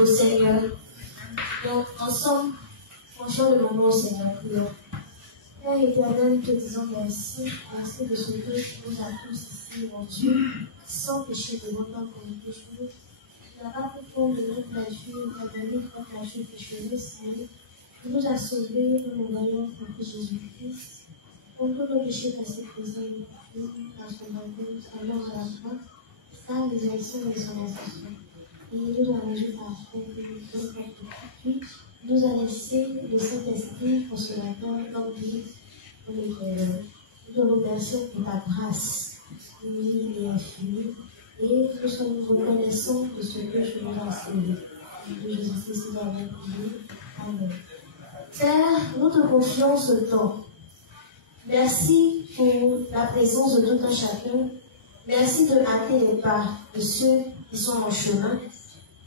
au Seigneur. Donc, ensemble, franchement, demandons au Seigneur, prions. Père éternel, te disons merci. Merci de ce que tu nous as tous ici, mon Dieu, sans péché devant toi pour nous tous. Tu n'as pas pris compte de toute nature, tu as donné toute nature pécheuse, Seigneur. Tu nous as sauvés, nous nous voyons pour Jésus-Christ. Pour tous nos péchés passés, présents et futurs, par son baptême, sa mort à la croix, sa résurrection et son ascension. Et il nous a rendu parfaits, et nous sommes pour nous a laissé le Saint-Esprit consolateur comme guide pour les frères. Nous te remercions pour ta grâce unie et infinie, et nous sommes reconnaissants de ce que tu nous as sauvé. De Jésus-Christ, nous avons prié. Amen. Père, nous te confions ce temps. Merci pour la présence de tout un chacun. Merci de hâter les pas de ceux qui sont en chemin.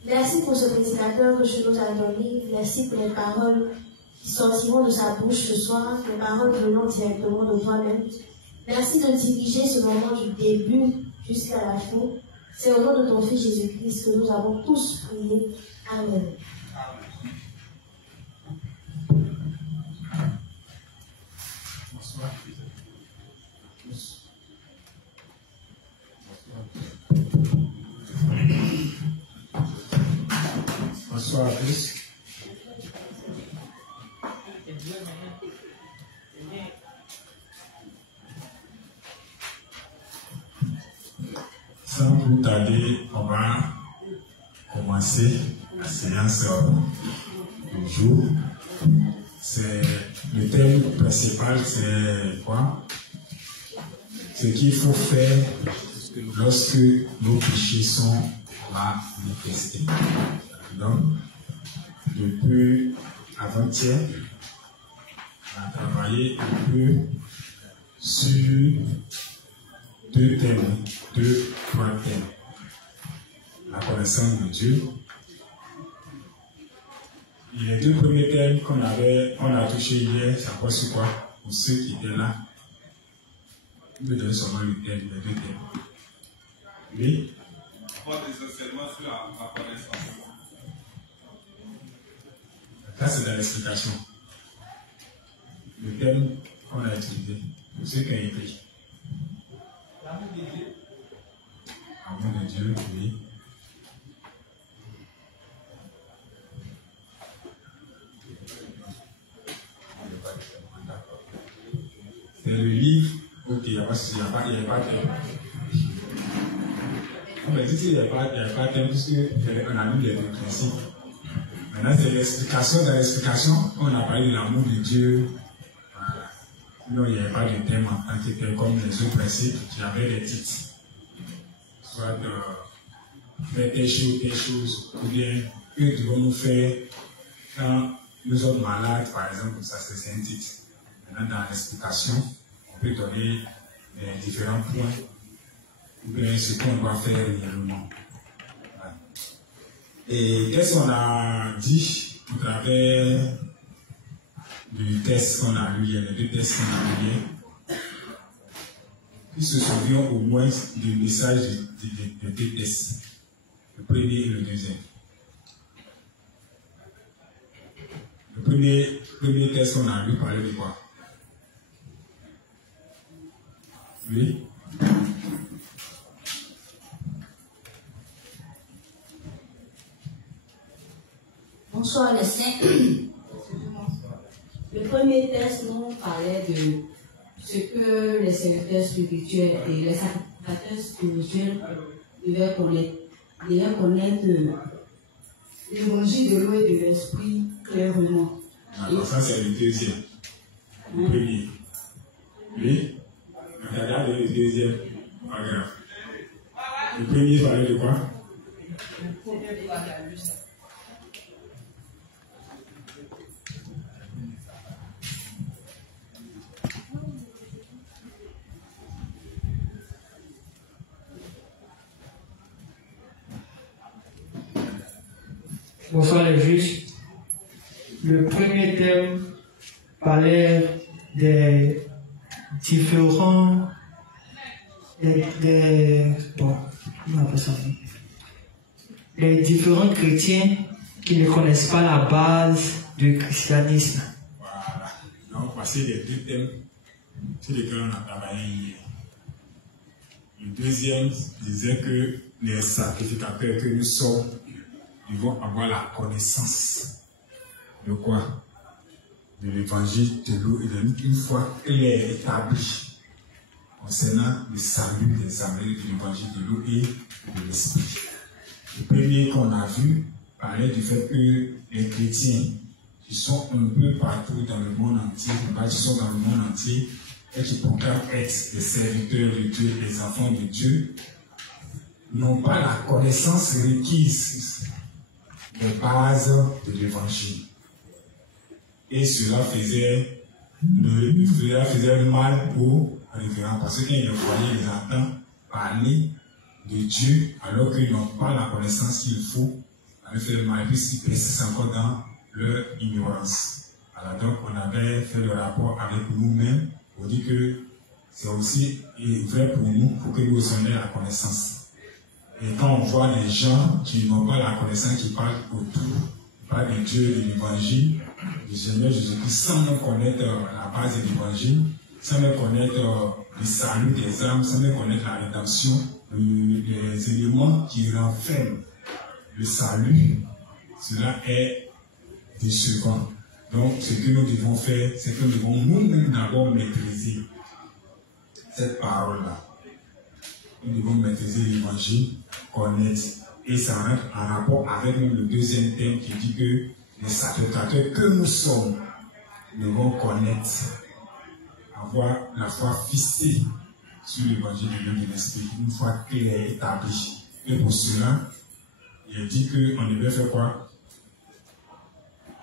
Merci pour ce prédicateur que tu nous as donné. Merci pour les paroles qui sortiront de sa bouche ce soir, les paroles venant directement de toi-même. Merci de diriger ce moment du début jusqu'à la fin. C'est au nom de ton Fils Jésus-Christ que nous avons tous prié. Amen. Bonsoir à tous. Sans plus tarder, on va commencer la séance du jour. Le thème principal, c'est quoi? Ce qu'il faut faire lorsque nos péchés sont manifestés. Donc, depuis avant-hier, on a travaillé un peu sur deux trois thèmes. La connaissance de Dieu. Et les deux premiers thèmes qu'on a touché hier, c'est quoi sur quoi? Pour ceux qui étaient là, je vais donner seulement les deux thèmes. Oui? Essentiellement sur la connaissance. Là, c'est dans l'explication. Le thème qu'on a utilisé, pour ceux qui ont écrit. L'amour de Dieu. L'amour de Dieu, oui. C'est le livre. Ok, il n'y a pas de thème. On m'a dit qu'il n'y a pas de thème puisqu'on a mis les deux principes. Maintenant, c'est l'explication. Dans l'explication, on a parlé de l'amour de Dieu. Voilà. Sinon, il n'y avait pas de thème en tant que tel comme les autres principes. J'avais des titres. Soit faire telle chose, ou bien que devons-nous faire quand nous sommes malades, par exemple, ça c'est un titre. Maintenant, dans l'explication, on peut donner les différents points, ou bien ce qu'on doit faire réellement. Et qu'est-ce qu'on a dit au travers du test qu'on a lu, les deux tests qu'on a lu hier? Ils se souviennent au moins du message des deux tests, le premier et le deuxième. Le premier test qu'on a lu parlait de quoi? Oui? Bonsoir les saints. Le premier test nous parlait de ce que les serviteurs spirituels et les sacrificateurs spirituels devaient connaître l'évangile de l'eau et de l'esprit clairement. Alors ça c'est le deuxième. Le premier. Oui? Regardez le deuxième paragraphe. Le premier parlait de quoi? Bonsoir les juges. Le premier thème parlait des différents les différents chrétiens qui ne connaissent pas la base du christianisme. Voilà. Donc, voici les deux thèmes sur lesquels on a travaillé hier. Le deuxième disait que les sacrificateurs que nous sommes, ils vont avoir la connaissance de quoi? De l'évangile de l'eau et de l'eau, une fois clair établi concernant le salut des âmes, de l'évangile de l'eau et de l'esprit. Le premier qu'on a vu parlait du fait que les chrétiens qui sont un peu partout dans le monde entier, qui sont dans le monde entier et qui proclament être des serviteurs de Dieu, des enfants de Dieu, n'ont pas la connaissance requise des bases de l'évangile. Et cela faisait le mal aux révérends, parce que quand ils voyaient, ils entendent parler de Dieu alors qu'ils n'ont pas la connaissance qu'il faut, ça fait le mal, puisqu'ils persistent encore dans leur ignorance. Alors donc on avait fait le rapport avec nous-mêmes pour dire que c'est aussi vrai pour nous, pour que nous ayons la connaissance. Et quand on voit des gens qui n'ont pas la connaissance, qui parlent autour, qui parlent de Dieu, de l'évangile, du Seigneur Jésus-Christ, sans même connaître la base de l'évangile, sans même connaître le salut des âmes, sans même connaître la rédemption, les éléments qui renferment le salut, cela est décevant. Donc, ce que nous devons faire, c'est que nous devons nous-mêmes d'abord maîtriser cette parole-là. Nous devons maîtriser l'évangile, connaître. Et ça rentre en rapport avec le deuxième thème qui dit que les sacrificateurs que nous sommes devons connaître, avoir la foi fixée sur l'évangile de l'eau et de l'esprit, une fois claire et établie. Et pour cela, il dit qu'on devait faire quoi?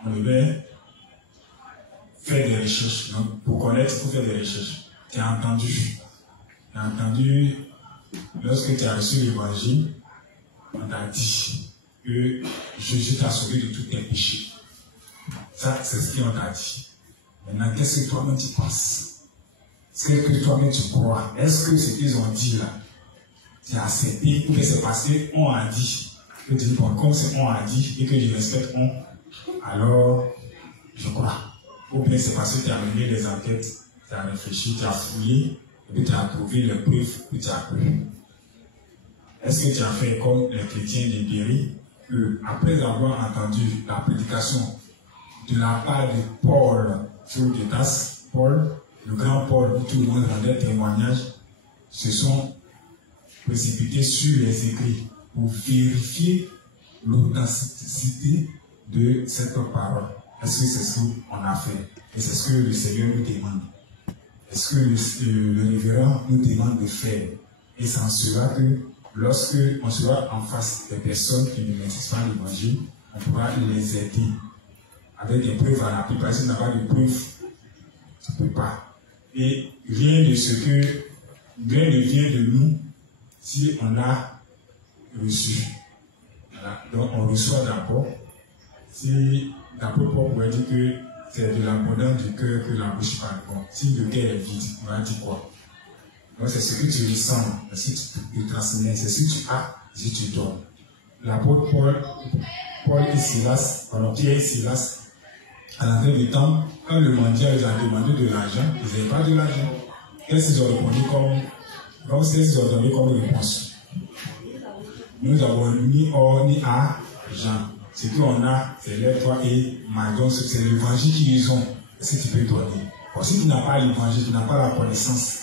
On devait faire des recherches. Donc, pour connaître, il faut faire des recherches. Tu as entendu, lorsque tu as reçu l'évangile, on t'a dit que Jésus t'a sauvé de tous tes péchés. Ça, c'est ce qu'on t'a dit. Maintenant, qu'est-ce que toi-même tu penses? Qu'est-ce que toi-même tu crois? Est-ce que ce qu'ils ont dit là, tu as accepté ou que c'est parce qu'on a dit? Que tu dis, bon, comme c'est on a dit et que je respecte on, alors je crois. Ou bien c'est parce que tu as mené les enquêtes, tu as réfléchi, tu as fouillé, et puis tu as trouvé les preuves que tu as cru. Est-ce que tu as fait comme les chrétiens libérés, que après avoir entendu la prédication de la part de Paul sur le Tarse, Paul, le grand Paul, où tout le monde rendait témoignage, se sont précipités sur les écrits pour vérifier l'authenticité de cette parole. Est-ce que c'est ce qu'on a fait? Et c'est ce que le Seigneur nous demande. Est-ce que le révérend nous demande de faire? Et c'est en cela que lorsque on sera en face des personnes qui ne maîtrisent pas l'évangile, on pourra les aider avec des preuves à l'appui. Parce qu'il n'y a pas de preuves, tu ne peux pas. Et rien ne vient de nous si on l'a reçu. Voilà. Donc on reçoit d'abord. Si d'abord Paul pourrait dire que c'est de l'abondance du cœur que la bouche parle. Bon, si le cœur est vide, on va dire quoi? Donc c'est ce que tu ressens, c'est ce que tu transmets, c'est ce que tu as, si tu donnes. L'apôtre Paul et Silas, Pierre et Silas, à la fin du temps, quand le mendiant les a demandé de l'argent, ils n'avaient pas de l'argent. Qu'est-ce qu'ils ont répondu qu'est-ce qu'ils ont donné comme réponse? Nous avons ni or ni argent. Ce qu'on a, c'est l'être et Madon, c'est l'évangile qu'ils ont. Est-ce que tu peux donner? Bon, si tu n'as pas l'évangile, tu n'as pas la connaissance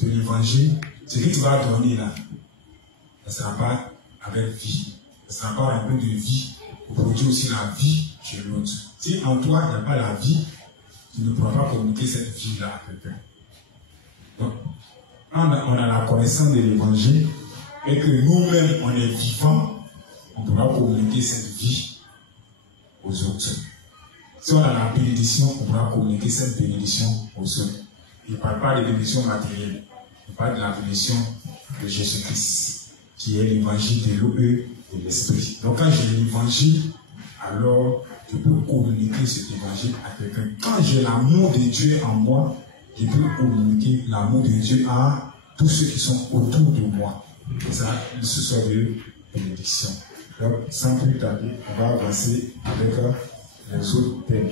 de l'évangile, ce que tu vas donner là, ça ne sera pas avec vie. Ça ne sera pas rempli de vie pour produire aussi la vie chez l'autre. Si en toi, il n'y a pas la vie, tu ne pourras pas communiquer cette vie-là à quelqu'un. Donc, quand on a la connaissance de l'évangile et que nous-mêmes, on est vivants, on pourra communiquer cette vie aux autres. Si on a la bénédiction, on pourra communiquer cette bénédiction aux autres. Il ne parle pas de bénédiction matérielle. Il parle de la bénédiction de Jésus-Christ, qui est l'évangile de l'eau et de l'esprit. Donc quand j'ai l'évangile, alors je peux communiquer cet évangile à quelqu'un. Quand j'ai l'amour de Dieu en moi, je peux communiquer l'amour de Dieu à tous ceux qui sont autour de moi. Et ça, ce soit de bénédiction. Donc, sans plus tarder, on va avancer avec les autres thèmes.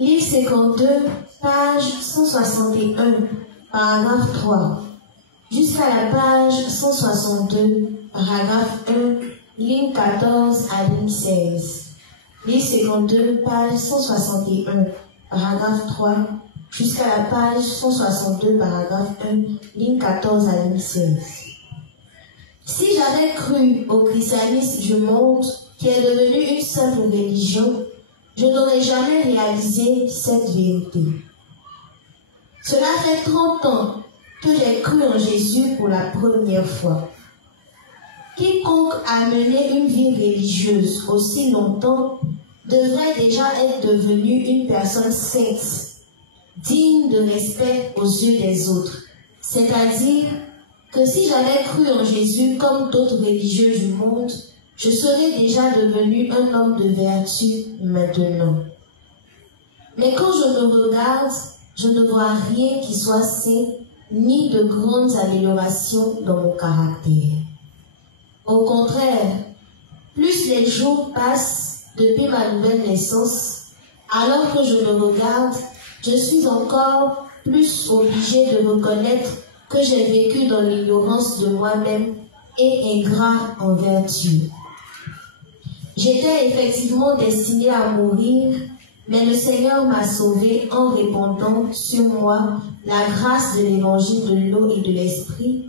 Livre 52, page 161, paragraphe 3. Jusqu'à la page 162, paragraphe 1, ligne 14 à ligne 16. Livre 52, page 161, paragraphe 3, jusqu'à la page 162, paragraphe 1, ligne 14 à ligne 16. Si j'avais cru au christianisme du monde, qui est devenu une simple religion, je n'aurais jamais réalisé cette vérité. Cela fait 30 ans que j'ai cru en Jésus pour la première fois. Quiconque a mené une vie religieuse aussi longtemps devrait déjà être devenu une personne sainte, digne de respect aux yeux des autres. C'est-à-dire que si j'avais cru en Jésus comme d'autres religieux du monde, je serais déjà devenu un homme de vertu maintenant. Mais quand je me regarde, je ne vois rien qui soit saint, ni de grandes améliorations dans mon caractère. Au contraire, plus les jours passent depuis ma nouvelle naissance, alors que je me regarde, je suis encore plus obligée de reconnaître que j'ai vécu dans l'ignorance de moi-même et ingrat envers Dieu. J'étais effectivement destinée à mourir, mais le Seigneur m'a sauvée en répandant sur moi la grâce de l'évangile de l'eau et de l'esprit,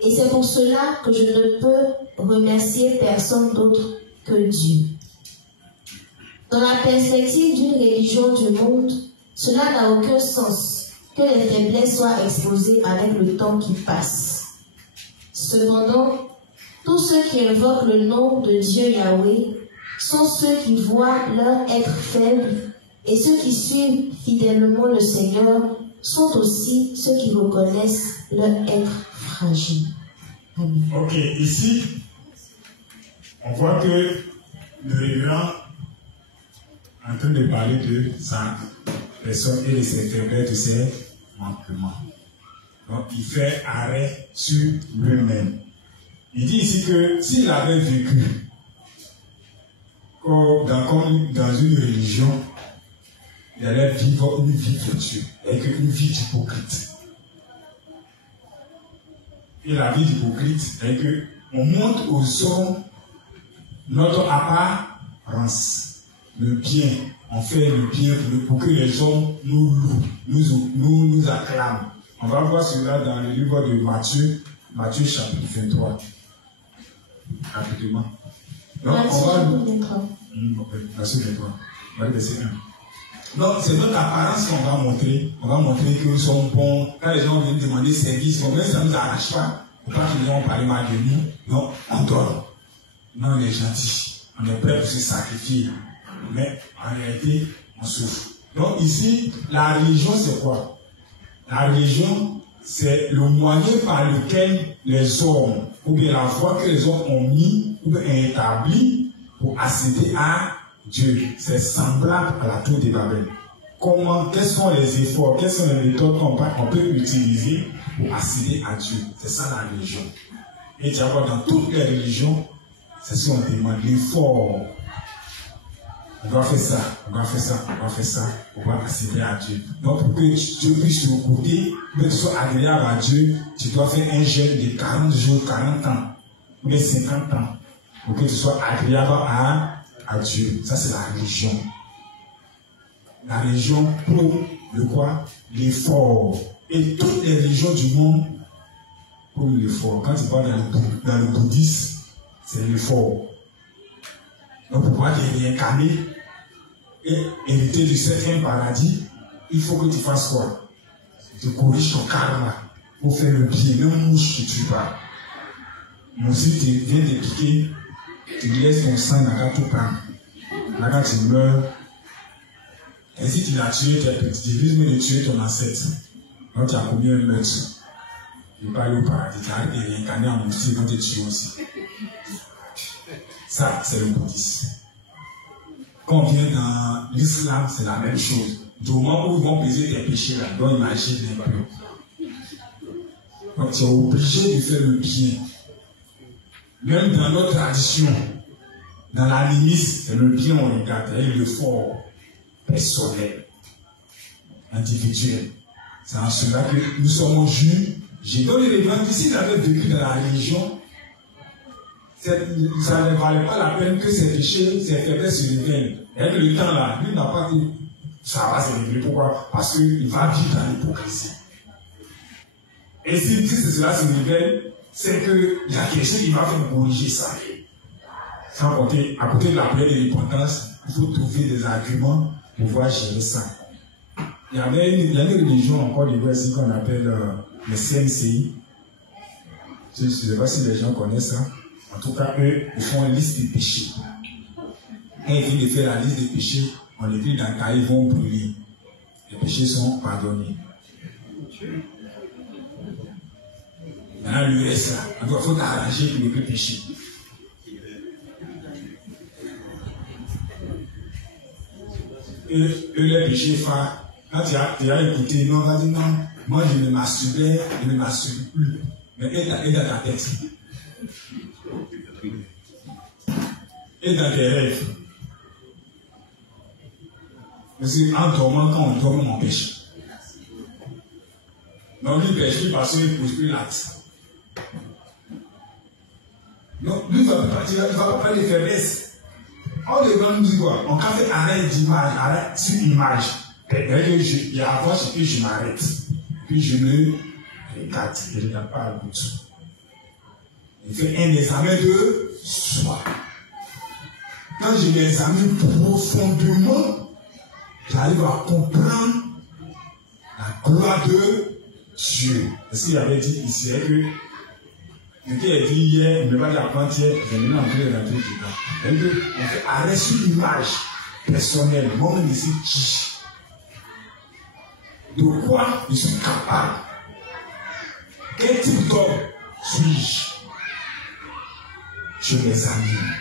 et c'est pour cela que je ne peux remercier personne d'autre que Dieu. Dans la perspective d'une religion du monde, cela n'a aucun sens que les faiblesses soient exposées avec le temps qui passe. Cependant, tous ceux qui invoquent le nom de Dieu Yahweh sont ceux qui voient leur être faible, et ceux qui suivent fidèlement le Seigneur sont aussi ceux qui reconnaissent leur être fragile. Amen. Ok, ici, on voit que le révérend est en train de parler de sa personne et de ses faiblesses, de ses manquements. Donc, il fait arrêt sur lui-même. Il dit ici que s'il avait vécu comme dans une religion, il allait vivre une vie de Dieu, et une vie d'hypocrite. Et la vie d'hypocrite, c'est qu'on montre aux hommes notre apparence, le bien. On fait le bien pour que les hommes nous louent, nous acclament. On va voir cela dans le livre de Matthieu chapitre 23. Rapidement. Donc, on va Matthieu 23. On va le verset 1. Donc, c'est notre apparence qu'on va montrer. On va montrer que nous sommes bons. Quand les gens viennent demander service, même ça ne nous arrache pas. Pour pas que les gens parlent mal de nous. Donc, on dort. Non, on est gentil. On est prêt pour se sacrifier. Mais, en réalité, on souffre. Donc, ici, la religion, c'est quoi? La religion, c'est le moyen par lequel les hommes, ou bien la voie que les hommes ont mis, ou bien établi pour accéder à Dieu. C'est semblable à la tour de Babel. Quels sont les efforts, quelles sont les méthodes qu'on peut utiliser pour accéder à Dieu? C'est ça la religion. Et tu vas voir dans toutes les religions, c'est ce qu'on demande, l'effort. On doit faire ça, on doit faire ça, on doit faire ça pour pouvoir accéder à Dieu. Donc pour que Dieu puisse te écouter, que tu sois agréable à Dieu, tu dois faire un jeûne de 40 jours, 40 ans, ou bien 50 ans, pour que tu sois agréable à Dieu. Ça c'est la religion. La religion pour le quoi? L'effort. Et toutes les religions du monde pour l'effort. Quand tu vas dans le bouddhisme, c'est l'effort. Donc pour pouvoir te réincarner et hériter du 7e paradis, il faut que tu fasses quoi? Tu corriges ton karma pour faire le bien. Même mouche que tu parles. Mais si tu viens te piquer, tu laisses ton sang dans tout prendre. Là quand tu meurs, et si tu l'as tué, tu risques de tuer ton ancêtre. Donc tu as commis un meurtre. Tu ne vas pas aller au paradis. Tu arrêtes de réincarner en mouche, ils vont te tuer aussi. Ça, c'est le bouddhisme. Quand on vient dans l'islam, c'est la même chose. Du moment où ils vont peser tes péchés là, donc imagine un peu. Donc tu es obligé de faire le bien. Même dans notre tradition, dans l'animisme, c'est le bien on regarde, et le fort personnel, individuel. C'est en cela que nous sommes juifs. J'ai donné l'exemple ici, il avait vécu dans la religion. Ça ne valait pas la peine que ses péchés, ses faiblesses se révèlent. Et avec le temps là, lui n'a pas dit ça va se révéler. Pourquoi? Parce qu'il va vivre dans l'hypocrisie. Et si cela se révèle, c'est qu'il y a quelque chose qui va faire corriger ça. Sans compter, à côté de la prière de repentance, il faut trouver des arguments pour pouvoir gérer ça. Il y a une religion encore du Brésil qu'on appelle le CMCI. Je ne sais pas si les gens connaissent ça. En tout cas, eux, ils font une liste des péchés. Quand ils viennent de faire la liste des péchés, on les dit dans le cahier, ils vont brûler. Les péchés sont pardonnés. Maintenant, le reste là, il faut arranger pour les péchés. Eux, les péchés phares, quand tu as écouté, non, on va dire non, moi je me masturbais, je ne me masturbe plus. Mais aide dans ta tête. Et dans tes rêves. Parce qu'en dormant, quand on dort, on pêche. Donc lui, il pêche plus parce qu'il ne pose plus l'acte. Donc lui, il ne va pas parler de faiblesse. On les gens nous disent quoi? On fait arrêt d'image, arrêt sur image. Il y a avant, puis je m'arrête. Puis je me regarde. Je ne regarde pas à bout. Il fait un examen de soi. Quand je l'examine profondément, j'arrive à comprendre la gloire de Dieu. Parce qu'il avait dit ici que ce qu'il a dit hier, il ne va pas l'apprendre hier, je vais l'entrer dans le truc dedans. On fait arrêt sur l'image personnelle. Moi-même ici, qui? De quoi je suis capable? Quel type d'homme suis-je? Je m'examine.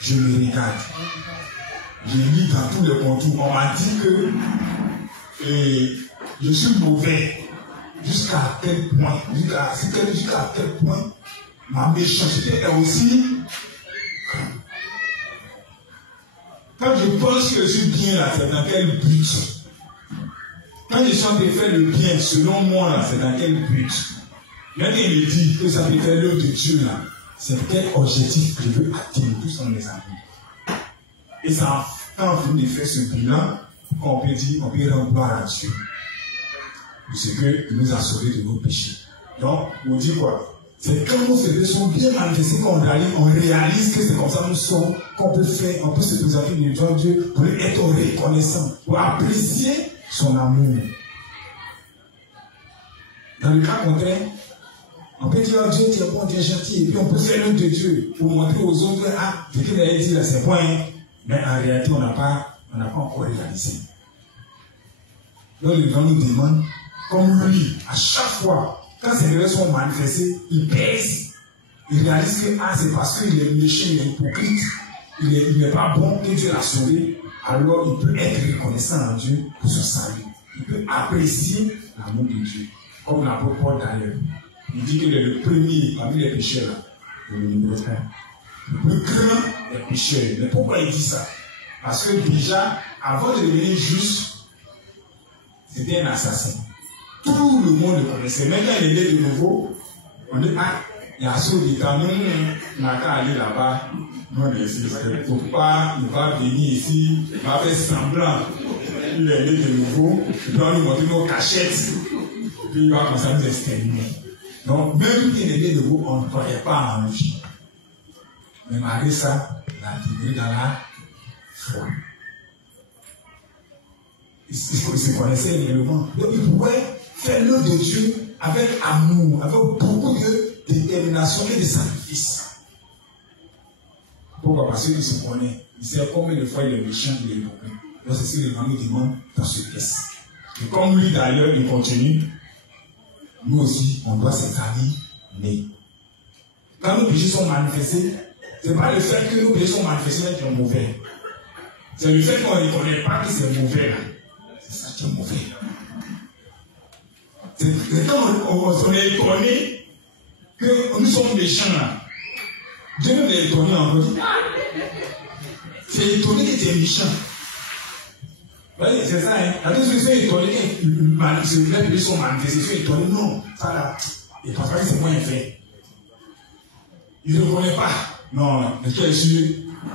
Je me regarde. Je lis dans tous les contours. On m'a dit que je suis mauvais. Jusqu'à quel point, jusqu'à quel point ma méchanceté est aussi. Quand je pense que je suis bien là, c'est dans quel but? Quand je suis en train de faire le bien, selon moi là, c'est dans quel but? Quand il me dit que ça peut faire l'œuvre de Dieu là, c'est quel objectif je veux atteindre, tout ça mes amis. Et ça, quand on finit de faire ce bilan, on peut dire, on peut rendre gloire à Dieu. C'est qu'il nous a sauvés de nos péchés. Donc, on dit quoi? C'est quand nos faiblesses sont bien manifestées, qu'on réalise que c'est comme ça nous sommes, qu'on peut faire, on peut se présenter devant Dieu pour être reconnaissant, pour apprécier son amour. Dans le cas contraire, on peut dire, oh, Dieu, tu es bon, tu es gentil, et puis on peut faire l'œuvre de Dieu pour montrer aux autres, ah, ce qu'il a dit là, c'est bon, hein. Mais en réalité, on n'a pas encore réalisé. Donc, les gens nous demandent, comme lui, à chaque fois, quand ces faiblesses sont manifestées, il pèse, il réalise que, ah, c'est parce qu'il est méchant, il est hypocrite, il n'est pas bon, que Dieu l'a sauvé, alors il peut être reconnaissant en Dieu pour son salut. Il peut apprécier l'amour de Dieu, comme l'apôtre Paul d'ailleurs. Il dit qu'il est le premier parmi les pécheurs, le numéro 1. Le plus grand des pécheurs. Mais pourquoi il dit ça? Parce que déjà, avant de devenir juste, c'était un assassin. Tout le monde le connaissait. Même quand il est né de nouveau, on dit, ah, il y a ce d'État, nous, on n'a qu'à aller là-bas. Non, mais il ne faut pas, il va venir ici, il va faire semblant. Il est né de nouveau, il va nous montrer nos cachettes, puis il va commencer à nous exterminer. Donc, même qu'il est né de nouveau, on ne croyait pas en lui. Mais malgré ça, il a demeuré dans la foi. Il se connaissait réellement. Donc, il pouvait faire l'œuvre de Dieu avec amour, avec beaucoup de détermination et de sacrifice. Pourquoi? Parce qu'il se connaît. Il sait combien de fois il est méchant, il est hypocrite. Donc, c'est ce que les gens nous demandent dans ce texte. Et comme lui, d'ailleurs, il continue, nous aussi, on doit s'examiner. Quand nos péchés sont manifestés, ce n'est pas le fait que nos péchés sont manifestés qui est mauvais. C'est le fait qu'on ne reconnaît pas que c'est mauvais. C'est ça qui est mauvais. C'est quand on est étonné que nous sommes méchants là. Dieu nous est étonné encore. C'est étonné que tu es méchant. Vous voyez, c'est ça, hein. La deuxième fois, étonné que les sont manifestés, ils sont étonnés. Non, ça là, ils ne pensent pas que c'est moi qui ai fait. Ils ne reconnaissent pas. Non, mais tu es sûr,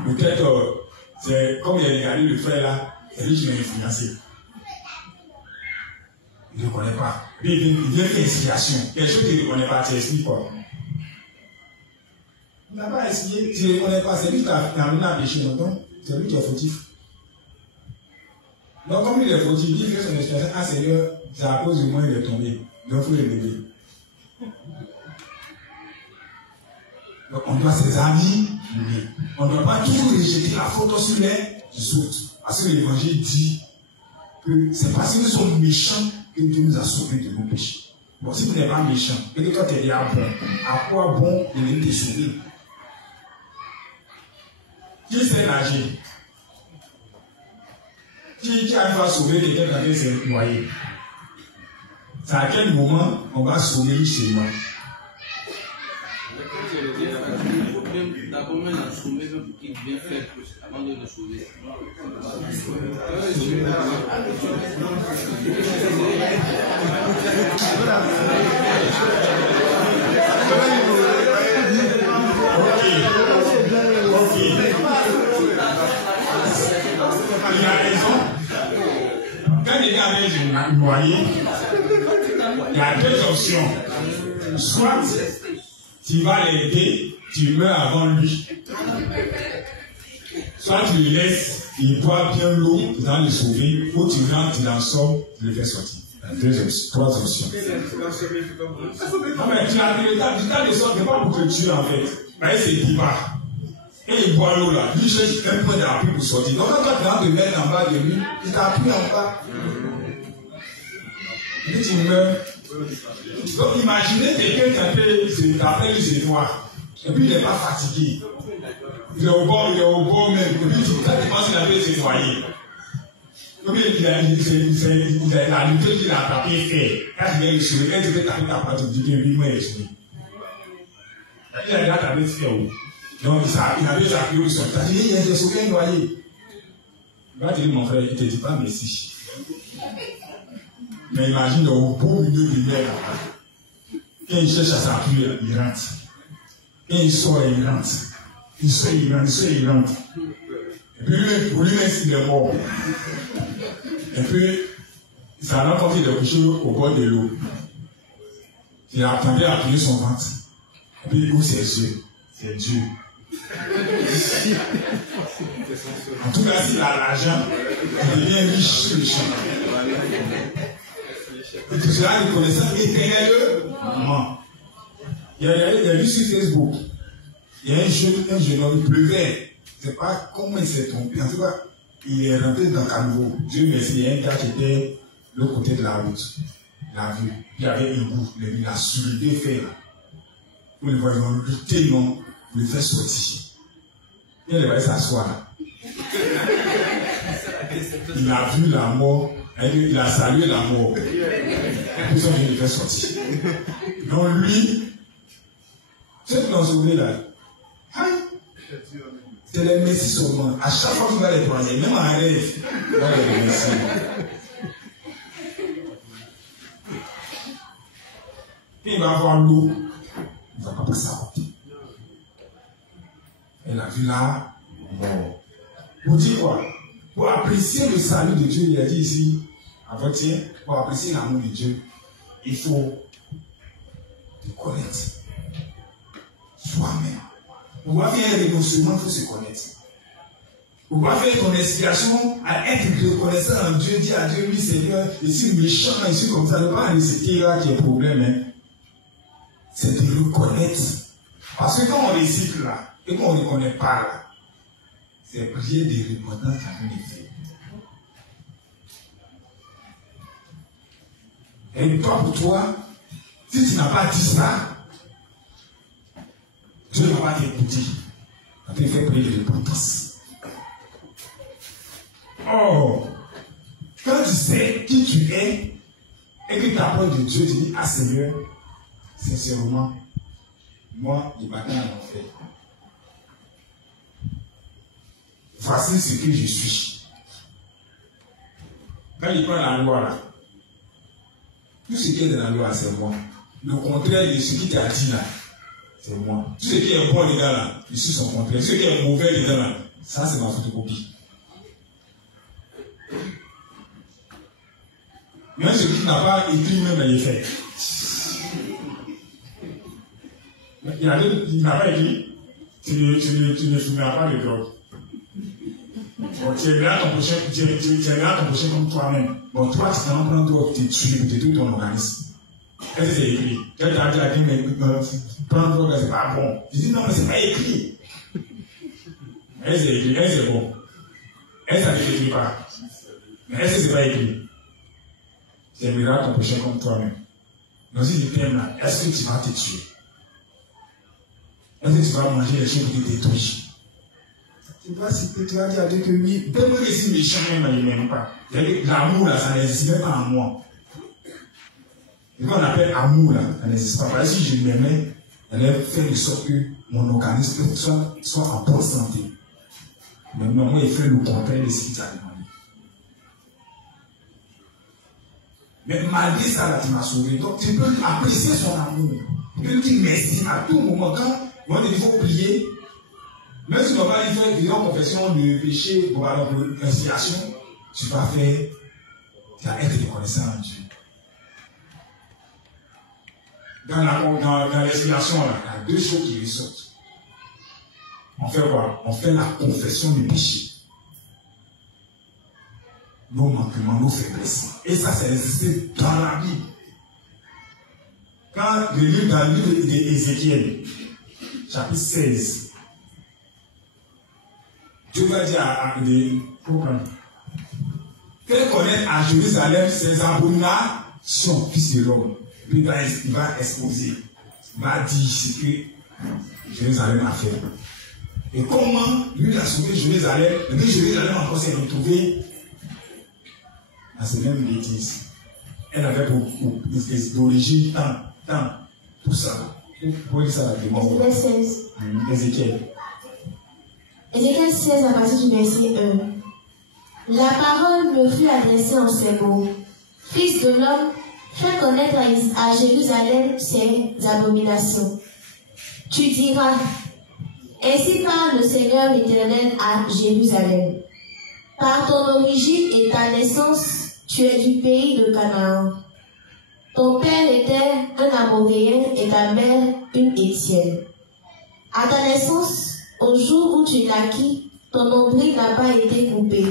peut-être, c'est comme il a regardé le frère là, c'est lui qui m'a influencé. Il ne reconnaît pas. Puis il vient faire inspiration. Quelque chose qu'il ne reconnaît pas, tu expliques quoi? Il n'a pas essayé, tu ne reconnais pas, c'est lui qui t'a amené à pécher, donc c'est lui qui est fautif. Donc comme il est fautif, il fait son explication, ah Seigneur, c'est à cause de moi il est tombé, donc il faut le lever. Donc on doit ses amis, on ne doit pas toujours rejeter la faute sur les autres. Parce que l'évangile dit que c'est parce que nous sommes méchants que Dieu nous a sauvés de nos péchés. Bon, si vous n'êtes pas méchant, et que toi tu es bien bon, à quoi bon de venir te sauver? Qui sait nager? Qui arrive à sauver quelqu'un qui s'est noyé? C'est à quel moment on va sauver chez moi? D'abord, on a sauvé pour qu'il vienne faire plus avant de le sauver. Il a raison. Quand les gars avaient noyé, il y a deux options. Soit tu vas l'aider, tu meurs avant lui. Soit tu le laisses, il boit bien l'eau, tu vas le sauver, ou tu rentres, tu l'en sors, tu le fais sortir. Trois options. Non mais tu as le temps de sortir, pas pour te tuer en fait. Mais c'est diva. Et il boit l'eau là, lui cherche un peu d'appui pour sortir. Donc quand tu vas te mettre en bas de lui, il t'appuie en bas. Et tu meurs. Donc imaginez quelqu'un qui t'appelle ses doigts. Et puis il n'est pas fatigué. Il est au bord même. Et puis quand tu penses qu'il avait ses noyés. Et puis il a la lutte qu'il a tapé fait. Quand il est échoué, quand il veut taper ta patte, il dit que lui, moi, il est échoué. Il a déjà tapé fait où? Donc il avait sa clé où il sortait. Il dit, il est sauvé, noyé. Il va te dire, mon frère, il ne te dit pas merci. Mais imagine au beau milieu de mer là. Quand il cherche à s'appuyer, il rentre. Quand il sort, il rentre. Il sort, il rentre. Et puis lui, pour lui-même, il est mort. Et puis, ça a quand il est couché au bord de l'eau. Il a attendu à appuyer son ventre. Et puis il ouvre ses yeux. C'est Dieu. En tout cas, s'il a l'argent, il devient riche sur le champ. Et tout cela, une connaissance éternellement. Il y a vu sur Facebook, il y a un jeune homme, il pleuvait. Je ne sais pas comment il s'est trompé. En tout cas, il est rentré dans Caniveau. Dieu merci, il y a un gars qui était de l'autre côté de la route. Il a vu. Il y avait un bout. Il a soulevé fait là. Pour le voir, ils ont lutté, non, pour le faire sortir. Il est allé s'asseoir là. Il a vu la mort. Il a salué la mort. Et puis ça vient de faire sortir. Donc lui, ceux qui l'ont sauvé là, c'est les messies seulement. À chaque fois qu'il va les croiser, même en rêve, il va les remercier. Il va avoir l'eau, il ne va pas passer à côté. Elle a vu là, mort. Pour dire quoi? Pour apprécier le salut de Dieu, il a dit ici, avant-hier, pour apprécier l'amour de Dieu, il faut te connaître soi-même. Pour pouvoir faire un renoncement, il faut se connaître. Pour pouvoir faire ton inspiration à être reconnaissant en Dieu, dire à Dieu, oui Seigneur, je suis méchant, je suis comme ça, ne pas réciter là qui est le problème. Hein. C'est de reconnaître. Parce que quand on récite là, et qu'on ne reconnaît pas là, c'est prier de repentance à un effet. Et toi, pour toi, si tu n'as pas dit ça, Dieu ne va pas t'écouter. Il va te faire prier de repentance. Oh, quand tu sais qui tu es et que tu approches de Dieu, tu dis, ah Seigneur, sincèrement, moi, les batailles en fait. Voici ce que je suis. Quand il prend la loi là, tout ce qui est dans la loi, c'est moi. Le contraire de ce qui t'a dit là, c'est moi. Tout ce qui est bon les gars là, je suis son contraire. Ce qui est mauvais les gars là, ça c'est ma photocopie. Même ce qui n'a pas écrit même dans les faits. Il n'a pas écrit, tu ne fumeras pas de drogue. Bon, tu es là ton prochain comme toi-même. Bon, toi, tu t'en prends drogue, tu détruis ton organisme. Est-ce que c'est écrit? Quelqu'un a dit, mais prendre drogue, c'est pas bon. Je dis, non, mais c'est pas écrit. Est-ce que c'est écrit? Est-ce que c'est bon? Est-ce que ça ne t'écrit pas? Mais est-ce que c'est pas écrit? Tu aimeras ton prochain comme toi-même. Donc, si tu t'aimes là, est-ce que tu vas te tuer? Est-ce que tu vas manger les choses qui te détruisent? Tu vas dire à Dieu que oui, même que si les chiens même, ils ne m'aiment pas. L'amour là, ça n'existe même pas en moi. Ce qu'on appelle amour là, ça n'existe pas. Parce que si je m'aimais, j'allais faire de sorte que mon organisme soit en bonne santé. Mais moi, il fait le contraire de ce qu'il t'a demandé. Mais malgré ça, là, tu m'as sauvé. Donc, tu peux apprécier son amour. Tu peux lui dire merci à tout moment. Quand il faut prier, même si tu ne vas pas lui faire une confession de péché, pour avoir une inspiration, tu vas faire, tu vas être reconnaissant à Dieu. Dans l'inspiration, il y a deux choses qui ressortent. On fait quoi? On fait la confession du péché. Nos manquements, nos faiblesses. Et ça, c'est existé dans la Bible. Quand le livre, dans le livre d'Ézéchiel, chapitre 16, Dieu va dire fais connaître à Jérusalem ses abominations, fils de l'homme. Puis il va exposer, il va dire ce que Jérusalem a fait. Et comment lui a sauvé Jérusalem, et puis Jérusalem encore s'est retrouvé à ces mêmes bêtises. Elle avait d'origine tant, tout ça. Pour dire ça la demande. Ézéchiel 16. Ézéchiel. Ézéchiel 16 à partir du verset 1. La parole me fut adressée en ces mots. Fils de l'homme, fais connaître à Jérusalem ses abominations. Tu diras, ainsi parle le Seigneur l'Éternel à Jérusalem. Par ton origine et ta naissance, tu es du pays de Canaan. Ton père était un Amoréen et ta mère une Étienne. À ta naissance, au jour où tu naquis, ton nombril n'a pas été coupé.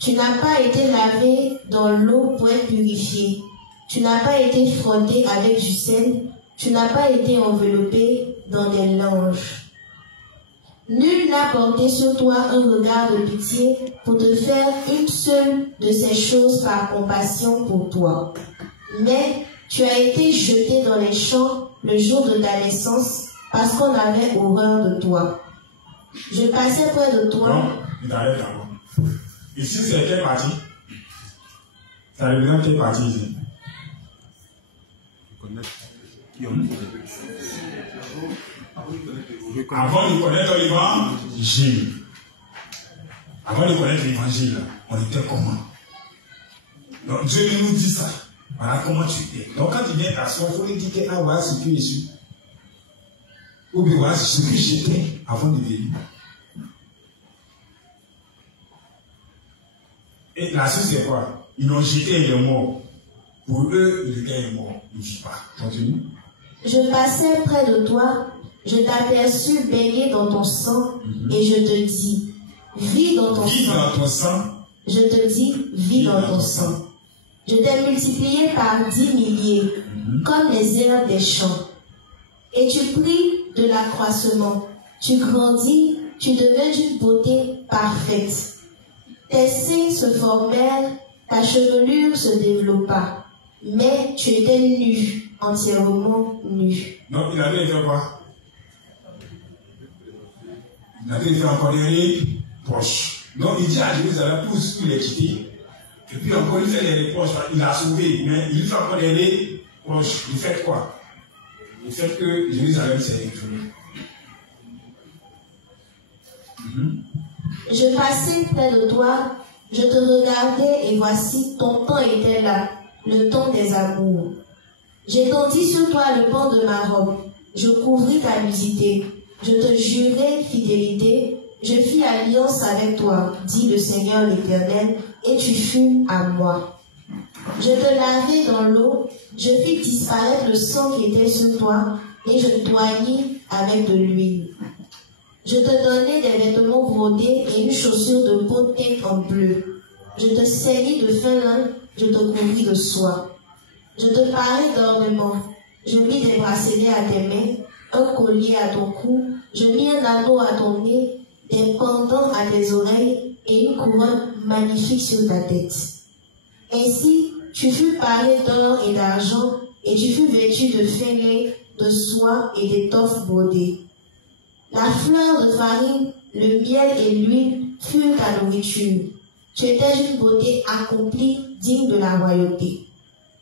Tu n'as pas été lavé dans l'eau pour être purifié. Tu n'as pas été frotté avec du sel. Tu n'as pas été enveloppé dans des langes. Nul n'a porté sur toi un regard de pitié pour te faire une seule de ces choses par compassion pour toi. Mais tu as été jeté dans les champs le jour de ta naissance parce qu'on avait horreur de toi. Je passais près de toi. Non, il t'arrête d'abord. Ici, c'est quelle partie? Ça représente quelle partie ici? Avant de connaître l'évangile. Avant de connaître l'évangile, on était comment? Donc Dieu nous dit ça. Voilà comment tu étais. Donc quand il vient t'asseoir, il faut lui dire que ah, voilà ce que je suis. Ou bien voilà ce que j'étais avant de venir. Et la chose c'est quoi? Ils l'ont jeté et il est mort. Pour eux, le gars est mort. Il ne vit pas. Continue. Je passais près de toi, je t'aperçus baigné dans ton sang, et je te dis, vis dans ton sang. Vis dans ton sang. Je te dis, vis dans ton sang. Je t'ai multiplié par 10 milliers, comme les herbes des champs. Et tu pris de l'accroissement. Tu grandis, tu deviens d'une beauté parfaite. Tes seins se formèrent, ta chevelure se développa. Mais tu étais nu, entièrement nu. Donc il avait fait quoi? Il avait fait encore des reproches. Donc il dit à Jérusalem pour les quitter. Et puis encore il fait des reproches. Il a sauvé, mais il fait encore des reproches. Il fait quoi? le fait que Jérusalem s'est détruit. Je passais près de toi, je te regardais et voici, ton temps était là, le temps des amours. J'étendis sur toi le pan de ma robe, je couvris ta nudité, je te jurai fidélité, je fis alliance avec toi, dit le Seigneur l'Éternel, et tu fus à moi. Je te lavai dans l'eau, je fis disparaître le sang qui était sur toi, et je te oignis avec de l'huile. Je te donnai des vêtements brodés et une chaussure de peau teinte en bleu. Je te ceignis de fin lin, je te couvris de soie. Je te parai d'ornements, je mis des bracelets à tes mains, un collier à ton cou, je mis un anneau à ton nez, des pendants à tes oreilles et une couronne magnifique sur ta tête. Ainsi, tu fus paré d'or et d'argent, et tu fus vêtu de fin lin, de soie et d'étoffes brodées. La fleur de farine, le miel et l'huile furent ta nourriture. Tu étais une beauté accomplie, digne de la royauté.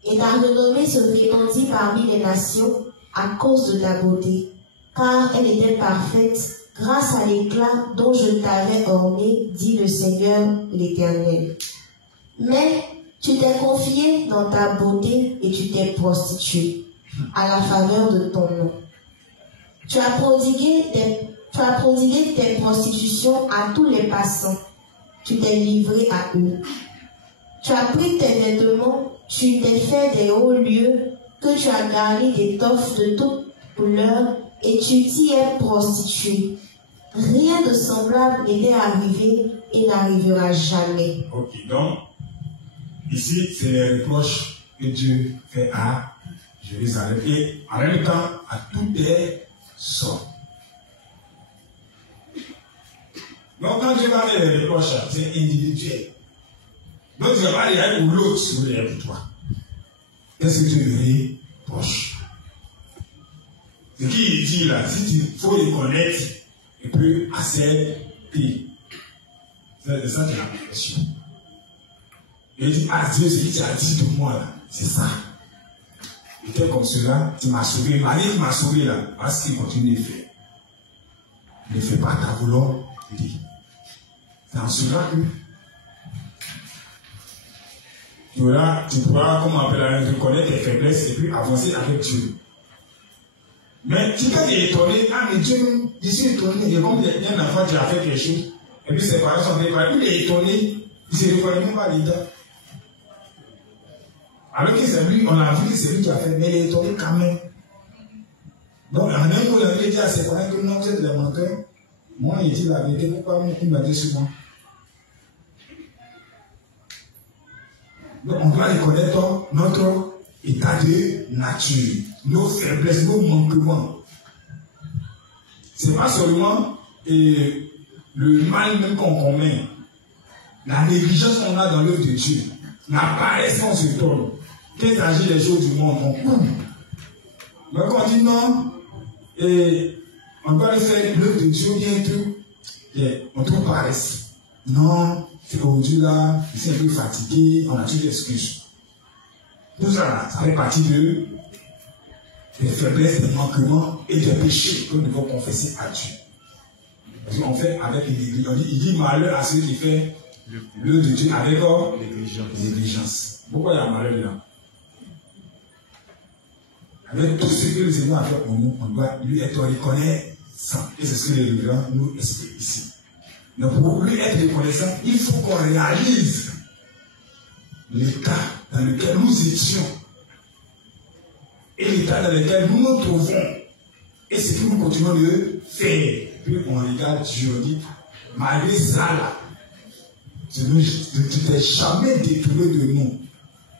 Et ta renommée se répandit parmi les nations à cause de ta beauté, car elle était parfaite grâce à l'éclat dont je t'avais orné, dit le Seigneur l'Éternel. Mais tu t'es confié dans ta beauté et tu t'es prostitué à la faveur de ton nom. Tu as prodigué tes prostitutions à tous les passants. Tu t'es livré à eux. Tu as pris tes vêtements, tu t'es fait des hauts lieux que tu as garnis d'étoffes de toute couleur et tu t'y es prostitué. Rien de semblable n'était arrivé et n'arrivera jamais. Ok, donc, ici, c'est les reproches que Dieu fait à Jérusalem et en même temps à toutes les sortes. Donc, quand Dieu va faire les reproches, c'est individuel. Donc, tu ne vas pas aller pour l'autre, si vous voulez, pour toi. Qu'est-ce que Dieu lui reproche? Ce qu'il dit là, si il faut les connaître, il peut accepter. C'est ça qui est la confession. Il dit, ah Dieu, ce que tu as dit de moi là, c'est ça. Il était comme cela, tu m'as sauvé. Malgré qu'il m'a sauvé là, parce qu'il continue de faire. Ne fais pas ta volonté. C'est en cela que tu pourras, comme on appelle, reconnaître tes faiblesses et puis avancer avec Dieu. Mais tu peux t'étonner, ah mais Dieu, je suis étonné, il y a un enfant qui a fait quelque chose, et puis ses parents sont préparés, il est étonné, il ne se reconnaît même pas l'État. Alors que c'est lui, on a vu que c'est lui qui a fait, mais il est étonné quand même. Donc en un mot, il a dit à ses parents que non, vous êtes des menteurs. Moi, il dit la vérité, pourquoi il m'a dit sur moi? Donc, on doit reconnaître notre état de nature, nos faiblesses, nos manquements. Ce n'est pas seulement le mal même qu'on commet, la négligence qu'on a dans l'œuvre de Dieu, la paresse qu'on se donne, qu'est-ce agit les choses du monde, on coupe. Mais quand on dit non, on doit le faire l'œuvre de Dieu, on trouve paresse. Non, c'est aujourd'hui là, je suis un peu fatigué, on a toutes les excuses. Tout ça là, ça fait partie des faiblesses, des manquements et des péchés que nous devons confesser à Dieu. Parce qu'on fait avec négligence. Il dit malheur à celui qui fait l'œuvre de Dieu avec négligence. Pourquoi il y a malheur là? Avec tout ce que le Seigneur a fait pour nous, on doit lui être reconnaissant. Et c'est ce que les révérends nous expliquent ici. Mais pour lui être reconnaissant, il faut qu'on réalise l'état dans lequel nous étions et l'état dans lequel nous nous trouvons. Et ce que nous continuons de faire. Puis on regarde Dieu, on dit, malgré ça là, tu t'es jamais détourné de nous.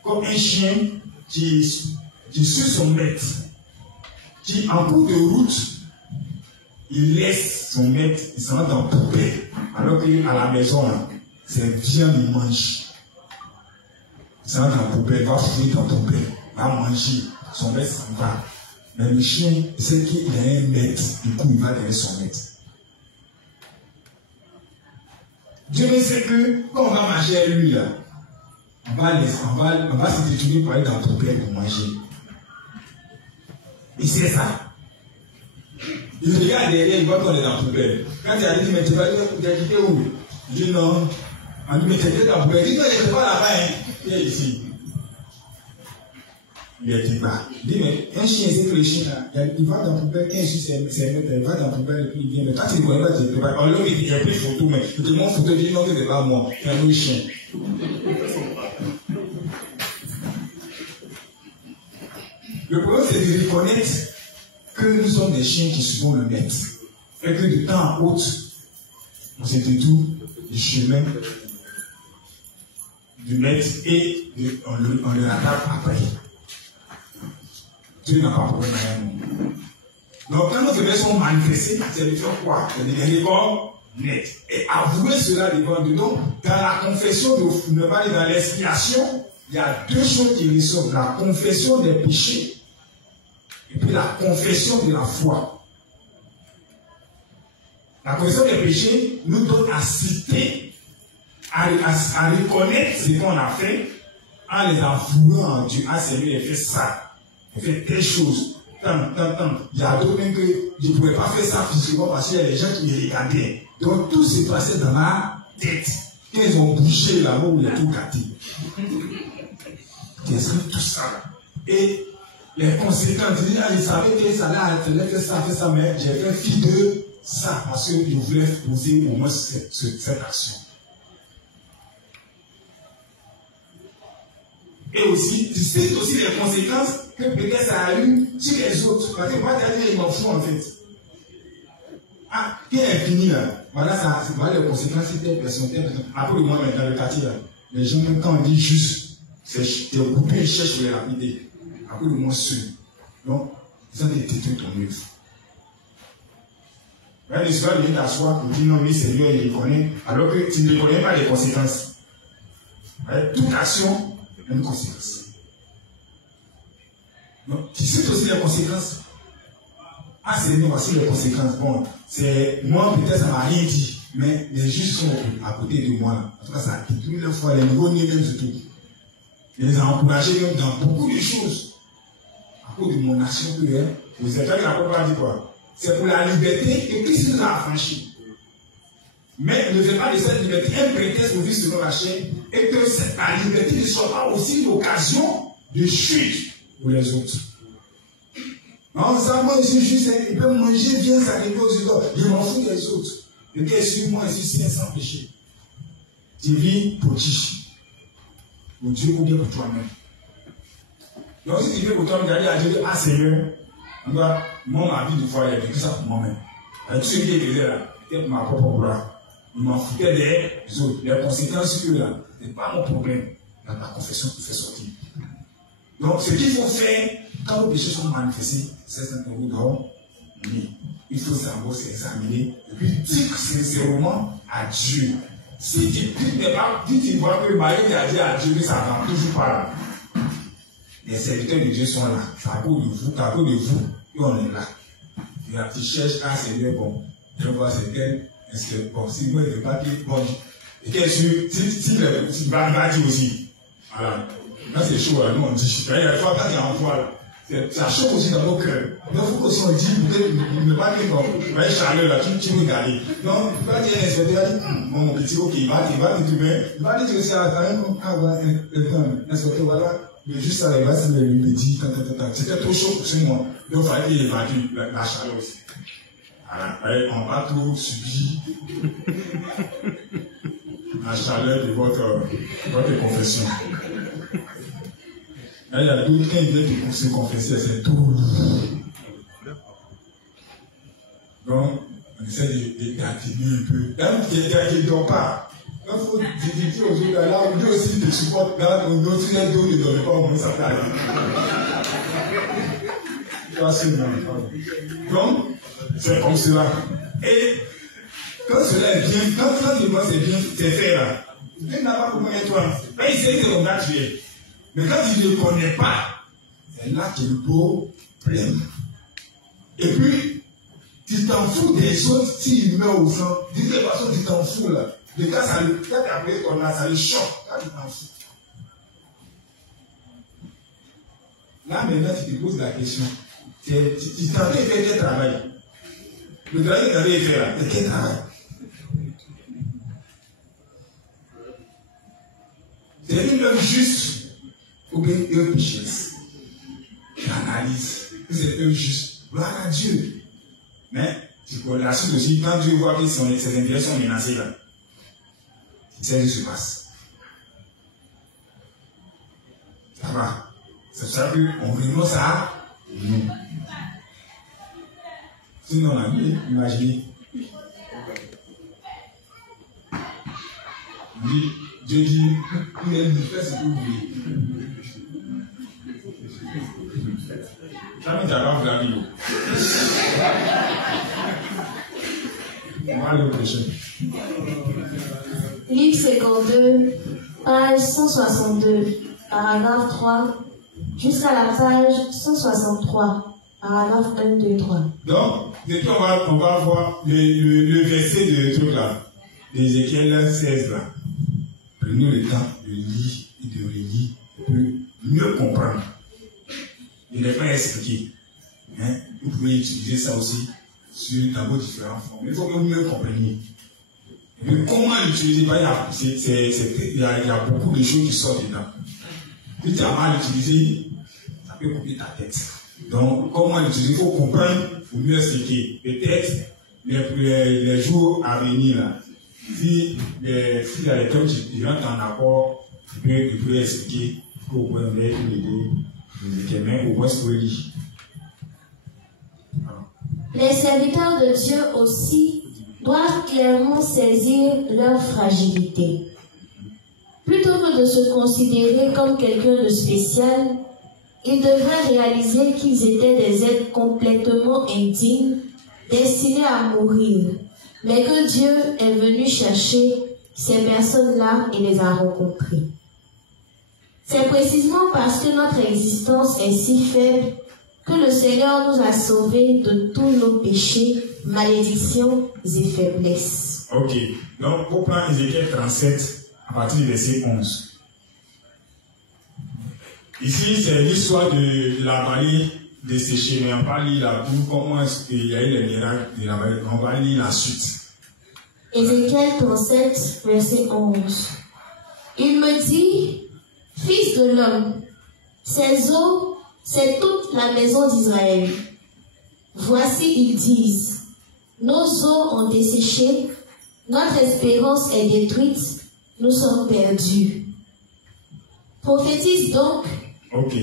Comme un chien qui suit son maître, qui en cours de route, il laisse son maître, il s'en va dans la poubelle. Alors qu'à la maison, c'est bien, il mange. Il s'en va dans la poubelle, il va fouiller dans la poubelle, il va manger. Son maître s'en va. Mais le chien, il sait qu'il a un maître, du coup, il va derrière son maître. Dieu ne sait que quand on va manger à lui, là, on va se détourner pour aller dans la poubelle pour manger. Et c'est ça. Il regarde derrière, il voit qu'on est dans la poubelle. Quand il a dit, mais tu vas quitter où? Il dit non. On dit, mais tu es dans la poubelle. Il dit, non, il n'est pas là-bas, hein. Il est ici. Il est bas. Il dit, mais un chien, c'est que le chien, il va dans la poubelle, quand il va dans la poubelle, et puis il vient. Mais quand il ne connaît pas, tu ne pas. Alors, il a pris photo, mais il te montre photo, il dit, non, ce n'est pas moi. C'est un autre chien. Le problème, c'est de reconnaître que nous sommes des chiens qui suivons le maître. Et que de temps à autre, on se détourne du chemin du maître et on le rattrape après. Dieu n'a pas de problème avec nous. Donc, quand nos faiblesses sont manifestées, c'est de faire quoi? C'est de les reconnaître. Et avouer cela devant Dieu. Donc, dans la confession, dans l'expiation, il y a deux choses qui ressortent. La confession des péchés et puis la confession de la foi. La confession des péchés nous donne à citer, à reconnaître ce qu'on a fait en les avouant en Dieu. Ah, c'est lui, il a fait ça. Il a fait telle chose. Il y a d'autres même que je ne pouvais pas faire ça physiquement parce qu'il y a des gens qui me regardaient. Donc tout s'est passé dans ma tête. Quand ils ont bougé là-haut, où il y a tout gâté. Qu'est-ce que tout ça? Et les conséquences, je savais que ça allait faire ça, mais j'ai fait fi de ça parce que je voulais poser au moins cette action. Et aussi, tu sais aussi les conséquences que peut-être ça a eu sur les autres. Parce que moi, ils m'en fous en fait. Ah, qui est fini là? Voilà, voilà les conséquences de telle personne. Après, moi, dans le quartier, là, les gens, même quand on dit juste, c'est groupé, ils cherchent les rapider. Après, le moins seul. Donc, ils ont détruit ton œuvre. Là, les soirs, ils viennent t'asseoir pour dire non, oui, Seigneur, il reconnaît, alors que tu ne reconnais pas les conséquences. Toute action a une conséquence. Donc, tu sais aussi les conséquences. Ah, Seigneur, voici les conséquences. Bon, c'est moi, peut-être ça m'a rien dit, mais les juges sont à côté de moi. En tout cas, ça a détruit la foi, les niveaux ni même du tout. Ils les ont encouragés même dans beaucoup de choses. À cause de mon action que vous êtes fait, la Bible dit quoi? C'est pour la liberté que Christ nous a affranchis. Mais ne fais pas de cette liberté un prétexte pour vivre selon la chair et que la liberté ne soit pas aussi une occasion de chute pour les autres. Non, ça, moi, je suis juste, il peut manger bien sacrifier aux autres. Je m'en fous des autres. Le gars, suis-moi, je suis sans péché. Tu vis pour qui? Pour Dieu ou bien pour toi-même. Donc, si tu vis pour toi-même, tu vas dire, ah Seigneur, moi, ma vie de foi, il y a vécu ça pour moi-même. Tout ce qui est là, c'était pour ma propre gloire. Je m'en foutais des autres. Les conséquences que là, ce n'est pas mon problème. Dans ta confession, tu fais sortir. Donc, ce qu'il faut faire, quand vos péchés sont manifestés, c'est un peu d'or. Il faut savoir s'examiner et puis dire sincèrement à Dieu. Si tu n'es pas, tu vois que Marie a dit à Dieu que ça ne va toujours pas là. Les serviteurs de Dieu sont là. C'est à cause de vous, et on est là. Et là, tu cherches un Seigneur, bon, je vois c'est quel, est-ce que, bon, si moi, il n'est pas qui, bon, et quel sûr, si il va dire aussi. Voilà. Là, c'est chaud, là, nous, on dit, il y a des fois, quand il y a un poil, ça chauffe aussi dans nos cœurs. Donc, il faut que si on dit, ne pas dire, bon, il va être chaleur, là, tu veux garder. Non, il va dire, l'inspecteur, il va dire, bon, mon petit, ok, il va dire, il va dire que c'est à la fin, l'inspecteur, voilà. Mais juste ça, il va se me dit, c'était trop chaud pour moi. Donc, il fallait qu'il évacue la chaleur aussi. Voilà, on va tout subir la chaleur de votre confession. Là, il y a d'autres, quand ils viennent se confesser, c'est tout. Donc, on essaie d'atténuer un peu. Là, il ne dort pas. Il faut dire aux autres, là, on dit aussi des supports, là, on dit aussi les dos ne donnent pas, au moins ça peut aller. Donc, c'est comme cela. Et quand cela est bien, quand je vois c'est bien, c'est fait là. Dieu n'a pas comment être toi. Mais il sait que ton gars tu es. Mais quand il ne le connaît pas, c'est là qu'il est beau problème. Et puis, tu t'en fous des autres s'il meurt au sang. De toute façon, tu t'en fous là. Le gars, quand tu as appelé ton âge, ça le choque. Là, tu t'en fous. Là, maintenant, tu te poses la question. Tu t'en fais faire tes travail. Le travail que avait fait là, c'est quel travail? C'est une œuvre juste ou bien une œuvre pécheresse. L'analyse, c'est une œuvre juste. Gloire à Dieu. Mais, c'est pour la suite aussi, quand Dieu voit que ses intérêts sont menacés là, c'est ce qui se passe. Ça va. C'est pour ça qu'on renonce à nous. Sinon, on a vu, imaginez. Oui, Dieu dit, vous allez faire ce que vous voulez. Jamais t'as pas vu. On va aller au prochain. Livre 52, page 162, paragraphe 3, jusqu'à la page 163, paragraphe 1, 2, 3. Donc, depuis on va voir le verset de truc là, d'Ézéchiel 16 là. Prenez le temps de lire et de relire pour mieux comprendre. Je ne l'ai pas expliqué. Hein? Vous pouvez utiliser ça aussi dans vos différentes formes. Il faut que vous mieux compreniez. Et puis, comment l'utiliser? Il y a beaucoup de choses qui sortent dedans. Si tu as mal utilisé, ça peut couper ta tête. Donc, comment l'utiliser? Il faut comprendre, il faut mieux expliquer. Peut-être les jours à venir, là, si y a des trucs qui rentrent en accord, tu peux expliquer pour vous pouvez aider les mains, au moins ce que vous lire. Les serviteurs de Dieu aussi doivent clairement saisir leur fragilité. Plutôt que de se considérer comme quelqu'un de spécial, ils devraient réaliser qu'ils étaient des êtres complètement indignes, destinés à mourir, mais que Dieu est venu chercher ces personnes-là et les a rencontrées. C'est précisément parce que notre existence est si faible que le Seigneur nous a sauvés de tous nos péchés, malédictions et faiblesses. Ok. Donc, pour prendre Ézéchiel 37, à partir du verset 11. Ici, c'est l'histoire de la vallée desséchée, mais on va lire la boue, comment est-ce qu'il y a eu les miracles de la vallée. On va lire la suite. Ézéchiel 37, verset 11. Il me dit, Fils de l'homme, ces eaux, c'est toute la maison d'Israël. Voici, ils disent, nos eaux ont desséché, notre espérance est détruite, nous sommes perdus. Prophétise donc. Ok,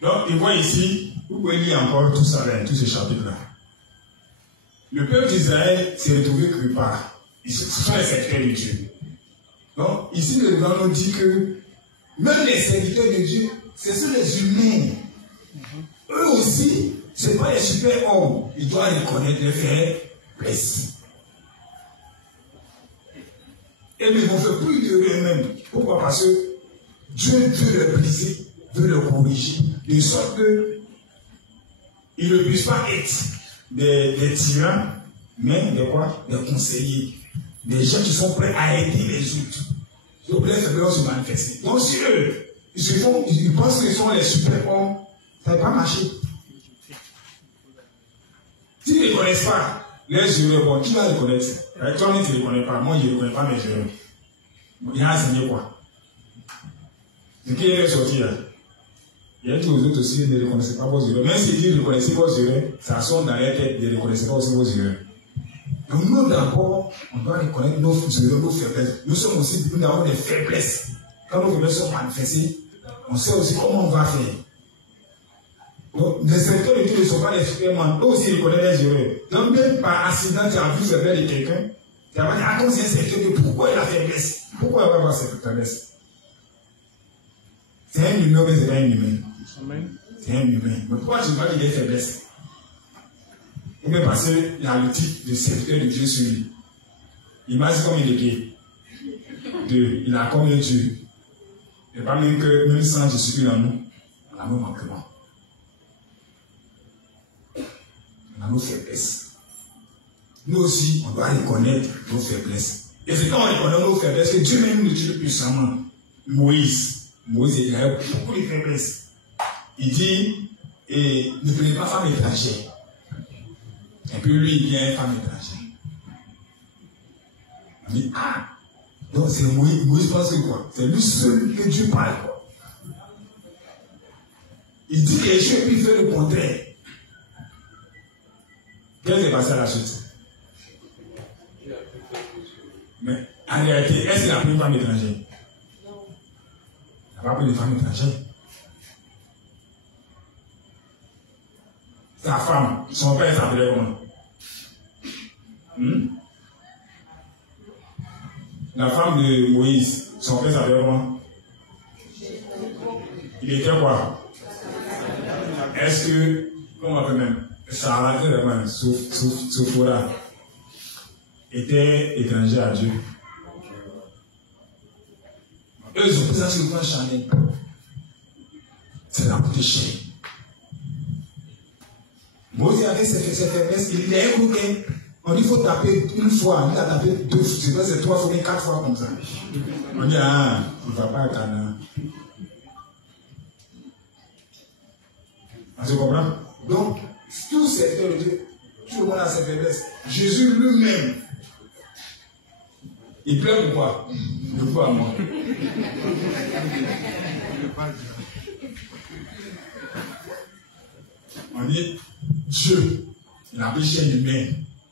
donc, il voit ici, vous pouvez lire encore tout ça, là, tous ces chapitres-là. Le peuple d'Israël s'est retrouvé quelque part. Ce sont les serviteurs de Dieu. Donc, ici, le Bible nous dit que même les serviteurs de Dieu, ce sont les humains. Eux aussi, ce n'est pas les super-hommes. Ils doivent reconnaître les faiblesses. Et ils vont faire plus de eux-mêmes. Pourquoi? Parce que Dieu veut le briser, veut le corriger, de sorte qu'ils ne puissent pas être des tyrans, mais de quoi? Des conseillers. Des gens qui sont prêts à aider les autres. Donc les faiblesses se manifestent. Donc si eux, ils pensent qu'ils sont les super-hommes, ça ne va pas marcher. S'ils ne reconnaissent pas les erreurs, bon, qui va reconnaître? Toi, tu ne reconnais pas. Moi, je ne reconnais pas mes erreurs. Il a enseigné quoi? Ce qui est sorti là. Il y a tous les autres aussi, ne reconnaissez pas vos erreurs. Même s'ils reconnaissent vos erreurs, ça sonne dans leur tête, ne reconnaissez pas aussi vos erreurs. Donc nous d'abord, on doit reconnaître nos erreurs, nos faiblesses. Nous avons des faiblesses. Quand nos faiblesses sont manifestées, on sait aussi comment on va faire. Donc les serviteurs de Dieu ne sont pas des supermans. Eux aussi ils reconnaissent les erreurs. Donc même par accident, tu as vu le faiblesse de quelqu'un, tu vas dire, attends, c'est un serviteur de Dieu, pourquoi il a faiblesse? Pourquoi il va avoir cette faiblesse? C'est un humain, mais ce n'est pas un humain. C'est un humain. Mais pourquoi tu ne vas pas dire des faiblesses? Et même parce qu'il y a le titre de serviteur de Dieu sur lui. Il m'a dit combien de pieds? 2. Il a combien de Dieu? Et pas même que, même sans Jésus-Christ dans nous, on a nos manquements. On a nos faiblesses. Nous aussi, on doit reconnaître nos faiblesses. Et c'est quand on reconnaît nos faiblesses que Dieu même nous utilise puissamment. Moïse, il a beaucoup de faiblesses. Il dit, et ne prenez pas femme étrangère. Et puis lui, il vient femme étrangère. On dit, ah, donc c'est Moïse. Moïse pense que quoi? C'est lui seul que Dieu parle, quoi. Il dit quelque chose et puis il fait le contraire. Qu'est-ce qui s'est passé à la suite? Mais en réalité, est-ce qu'il a pris une femme étrangère? Non. Il n'a pas pris une femme étrangère. Sa femme, son père s'appelait comment? La femme de Moïse, son père s'appelait comment? Il était quoi? Est-ce que, comment on appelle même? Sarah, Sophora, était étranger à Dieu. Eux, ils ont pris ça sur le plan charnel. C'est la coûté cher. Moïse avait ses faiblesses, il est un bouquet. On dit qu'il faut taper une fois, il a tapé 2 fois, c'est pas, c'est 3 fois, mais 4 fois comme ça. On dit, ah, il ne va pas à Canaan. On se comprend? Donc, tout serviteur de Dieu, tout le monde a ses faiblesses. Jésus lui-même, il pleure de quoi? De quoi à moi? On dit, Dieu, il a péché humain,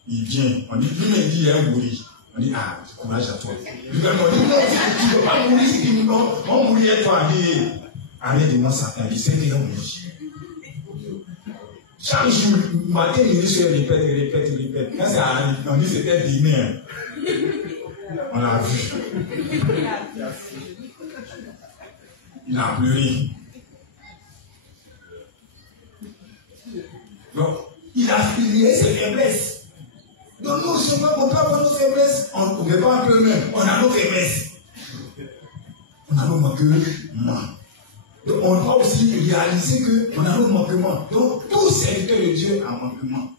il vient. On dit, lui-même dit, il est un gorille. On dit, ah, courage à toi. Lui-même, on dit, non, tu ne peux pas mourir, on mourir à toi. Arrête de moi, Satan, il sait qu'il est un gorille. Chaque jour, matin, il répète. Quand ça arrive, on dit c'était demain. On l'a vu. Il a pleuré. Donc, il a filié ses faiblesses. Donc, nous, je ne peux pas avoir nos faiblesses. On ne peut pas un peu même. On a nos faiblesses. On a nos manquements. Donc, on doit aussi réaliser qu'on a nos manquements. Donc, tout serviteur de Dieu a un manquement.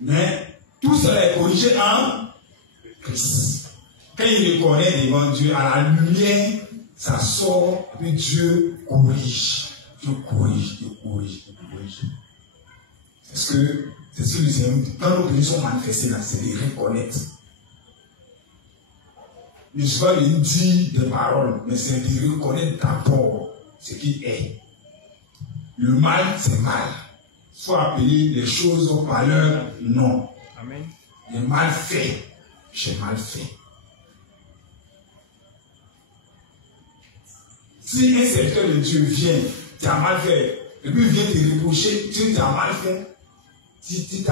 Mais, tout cela est corrigé en Christ. Quand il reconnaît devant Dieu, à la lumière, ça sort, et puis Dieu corrige. Dieu corrige. C'est ce que le Seigneur, quand nos bénis sont manifestés là, c'est de reconnaître. Ne suis pas une dire des paroles, mais c'est de reconnaître d'abord ce qui est. Le mal, c'est mal. Il faut appeler les choses par leur nom. Amen. Le mal fait, j'ai mal fait. Si un serviteur de Dieu vient, tu as mal fait, et puis vient te reprocher, tu as mal fait. Tu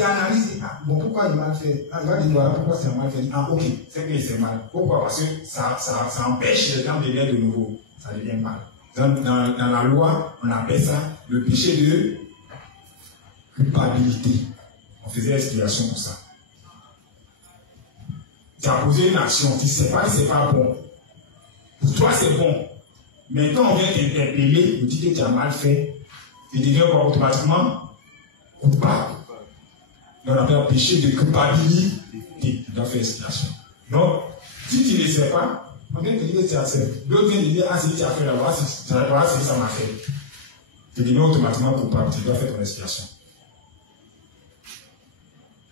analyses, pourquoi il a mal fait? Il va dire, voilà, pourquoi c'est mal fait? Ah, ok, c'est que c'est mal. Pourquoi? Parce que ça empêche les gens de venir de nouveau. Ça devient mal. Dans la loi, on appelle ça le péché de culpabilité. On faisait explication pour ça. Tu as posé une action, tu ne sais pas que ce n'est pas bon. Pour toi, c'est bon. Mais quand on vient t'interpeller, on dit que tu as mal fait, tu deviens automatiquement coupable. Donc, on appelle un péché de culpabilité. Tu dois faire explication. Donc, si tu ne le sais pas, on vient te dire que tu as fait. L'autre vient te dire, ah, si tu as fait là-bas, si ça m'a fait. Tu deviens automatiquement coupable. Tu dois faire ton explication.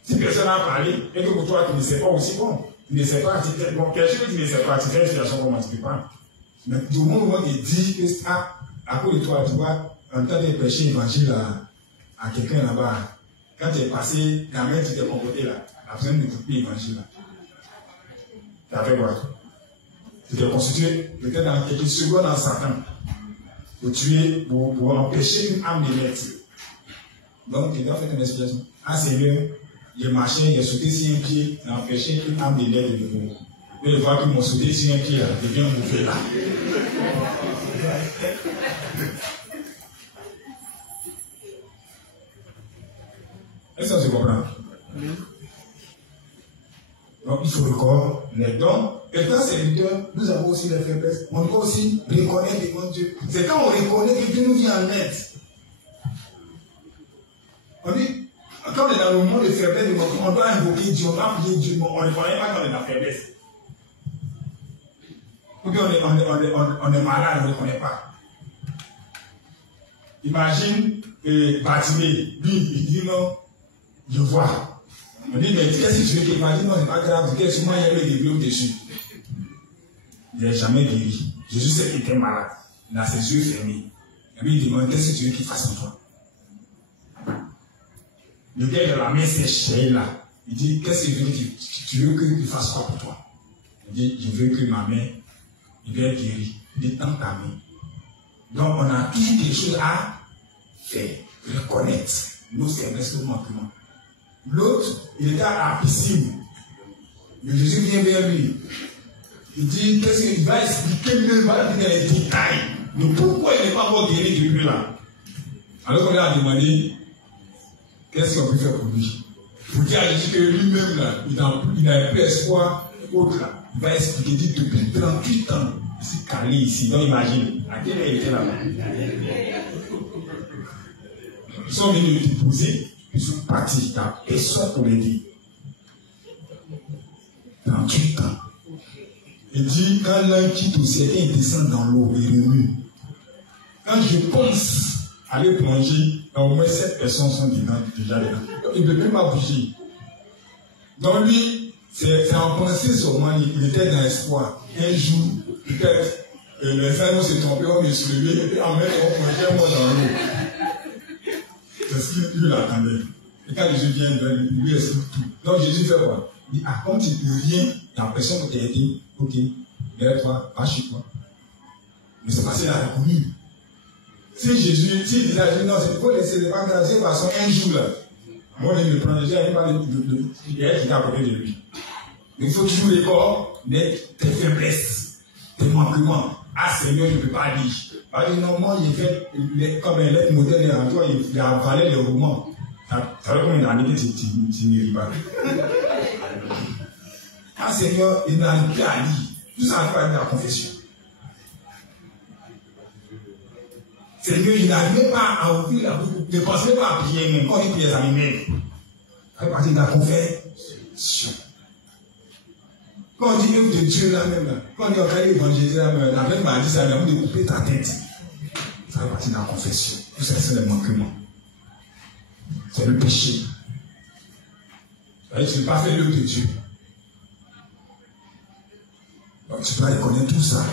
Si personne n'a parlé, et que pour toi, tu ne sais pas aussi, bon, tu ne sais pas, bon, quelque chose que tu ne sais pas, tu fais l'explication comment tu peux pas. Mais du moment où il dit que, ah, à cause de toi, tu vois, en temps de prêcher l'évangile à quelqu'un là-bas, quand tu es passé, quand même tu t'es comporté là, la personne ne t'écoute plus l'évangile là. Tu as fait quoi? Tu t'es constitué peut-être dans quelques secondes en Satan pour tuer, pour empêcher une âme de naître. Donc tu dois faire ton explication. Ah Seigneur, j'ai marché, j'ai sauté sur un pied, j'ai empêché une âme de naître de nouveau. Je vais voir qu'ils m'ont sauté sur un pied là, je viens m'ouvrir là. Est-ce que ça se comprend? Donc il faut reconnaître les dons. Et quand serviteur, nous avons aussi les faiblesses. On doit aussi reconnaître devant Dieu. C'est quand on reconnaît que Dieu nous vient en aide. On dit, quand on est dans le monde de faiblesse, on doit invoquer Dieu, on doit prier Dieu, mais on ne reconnaît pas qu'on est dans la faiblesse. Ou bien on est malade, on ne reconnaît pas. Imagine Bartimée, lui, il dit non, je vois. On dit, mais qu'est-ce que tu veux qu'il m'a dit? Non, c'est pas grave, qu'est-ce que moi, il y a eu des blocs dessus. Il n'a jamais guéri. Jésus sait qu'il était malade. Il a ses yeux fermés. Et lui, il demande, qu'est-ce que tu veux qu'il fasse en toi? Le gars de la main sèche là. Il dit, qu'est-ce que tu veux qu'il fasse quoi pour toi? Il dit, je veux que ma main, il va être guéri. Il dit, tends ta main. Donc, on a toujours quelque chose à faire, reconnaître nos faiblesses, nos manquements. L'autre, il était à la piscine. Mais Jésus vient vers lui. Il dit, qu'est-ce qu'il va expliquer, il va dire les détails. Mais pourquoi il n'est pas encore guéri depuis là? Alors qu'on lui a demandé, qu'est-ce qu'on peut faire pour lui? Pour dire à Jésus que lui-même, là, il n'a plus espoir autre là. Il va expliquer, il dit, depuis 38 ans, il s'est calé ici. Donc imagine, à quelle heure il était là-bas? Ils sont venus le déposer, ils sont partis, il n'y a personne pour l'aider. 38 ans. Il dit, quand l'un quitte au ciel, il descend dans l'eau, il remue. Quand je pense aller plonger, au moins 7 personnes sont déjà dedans. Il ne peut plus pas bouger. Donc lui, c'est en pensée seulement, il était dans l'espoir. Un jour, peut-être, les animaux s'est trompé, on est soulevé, et puis en même on plongeait moi dans l'eau. C'est ce qu'il attendait. Et quand Jésus vient, il lui explique tout. Donc Jésus fait quoi? Il dit, ah, comme tu ne peux rien, il y a personne qui t'a aidé, ok, derrière-toi, va chez toi. Mais c'est passé à la commune. Si Jésus, s'il disait à Jésus, non, c'est pour laisser les gens de façon un jour là. Moi, je me prends déjà, il va qui est à côté de lui. Il faut toujours les corps, mais tes faiblesses, tes manquements. Ah Seigneur, je ne peux pas dire. Parce que non, moi, j'ai fait comme un lettre modèle en toi, il a avalé les romans. Ça veut comme une année que tu n'y ris pas. Ah Seigneur, il n'a plus à lire. Tout ça va être la confession. Seigneur, je n'arrivais pas à ouvrir la bouche. Je ne pensais pas à prier même. Quand il priait, ça m'énerve. Ça fait partie de la confession. Quand on dit œuvre de Dieu là même, quand on dit on évangéliser là même, la même m'a dit ça, il de couper ta tête. Ça fait partie de la confession. Tout ça, c'est le manquement. C'est le péché. Tu ne peux pas faire l'œuvre de Dieu. Donc tu dois reconnaître tout ça.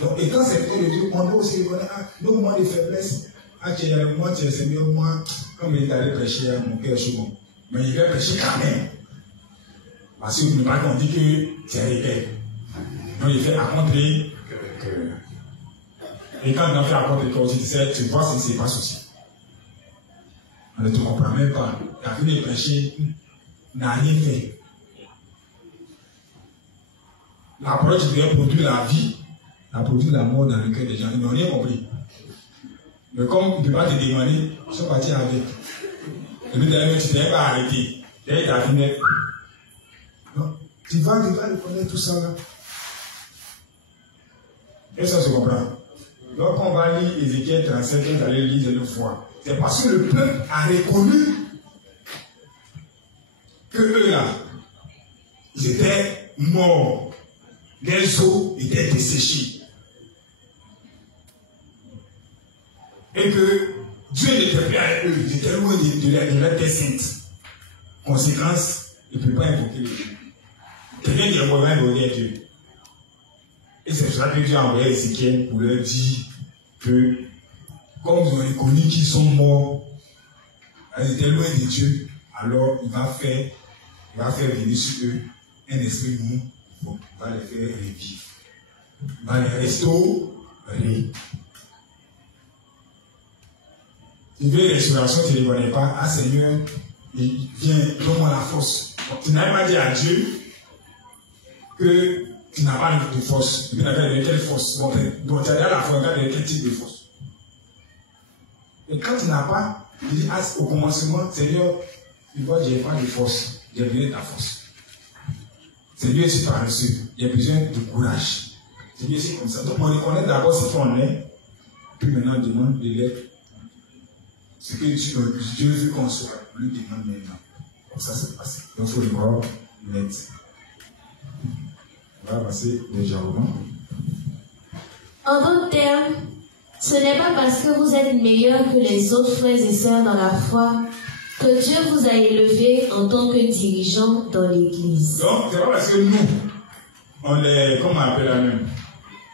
Donc, et quand c'est le Dieu, on doit aussi reconnaître nos moments de faiblesse. Moi, tu es Seigneur, moi, comme il est allé prêcher, mon cœur est chaud. Mais il va prêcher quand même. Parce que ne pas qu'on dit que c'est réel. Donc il fait accomplir que. Et quand on fait accomplir que tu vois ce qui se passe aussi. On ne te comprend même pas. Il a fini de prêcher, n'a rien fait. La parole qui devait produire la vie, a produit la mort dans le cœur des gens. Ils n'ont rien compris. Mais comme il ne peut pas te demander, ils sont partis avec. Et puis d'ailleurs, tu ne t'es pas arrêté. D'ailleurs, tu as fini. Non, tu vas reconnaître tout ça là. Et ça se comprend. Donc on va lire Ézéchiel 37, on va aller lire de 2 fois. C'est parce que le peuple a reconnu que eux là, ils étaient morts. Les eaux étaient desséchées. Et que Dieu n'était plus avec eux, ils étaient loin de la terre sainte. Conséquence, il ne peut pas invoquer le Dieu. Quelqu'un qui est mauvais invoquer Dieu. Et c'est pour ça que Dieu a envoyé Ézéchiel pour leur dire que, comme ils ont reconnu qu'ils sont morts, ils étaient loin de Dieu, alors il va faire venir sur eux un esprit mou, il va les faire revivre. Il va les restaurer. Si tu veux restauration, tu ne les connais pas, ah Seigneur, viens, donne-moi la force. Donc, tu n'as pas dit à Dieu que tu n'as pas de force. Tu n'as pas de quelle force. Donc tu as dit à la fois, de quel type de force. Et quand tu n'as pas, tu dis au commencement, Seigneur, tu vois, je n'ai pas de force. J'ai besoin de ta force. Seigneur, je suis paresseux. J'ai besoin de courage. Seigneur, c'est comme ça. Donc on reconnaît d'abord ce qu'on est, puis maintenant on demande de l'être. Ce que Dieu veut qu'on soit, lui demande maintenant. Comme ça, c'est passé. Donc il faut le voir net. On va passer déjà au moment. En d'autres termes, Ce n'est pas parce que vous êtes meilleurs que les autres frères et sœurs dans la foi que Dieu vous a élevé en tant que dirigeant dans l'Église. Donc, c'est pas parce que nous, on est, comment on appelle la même?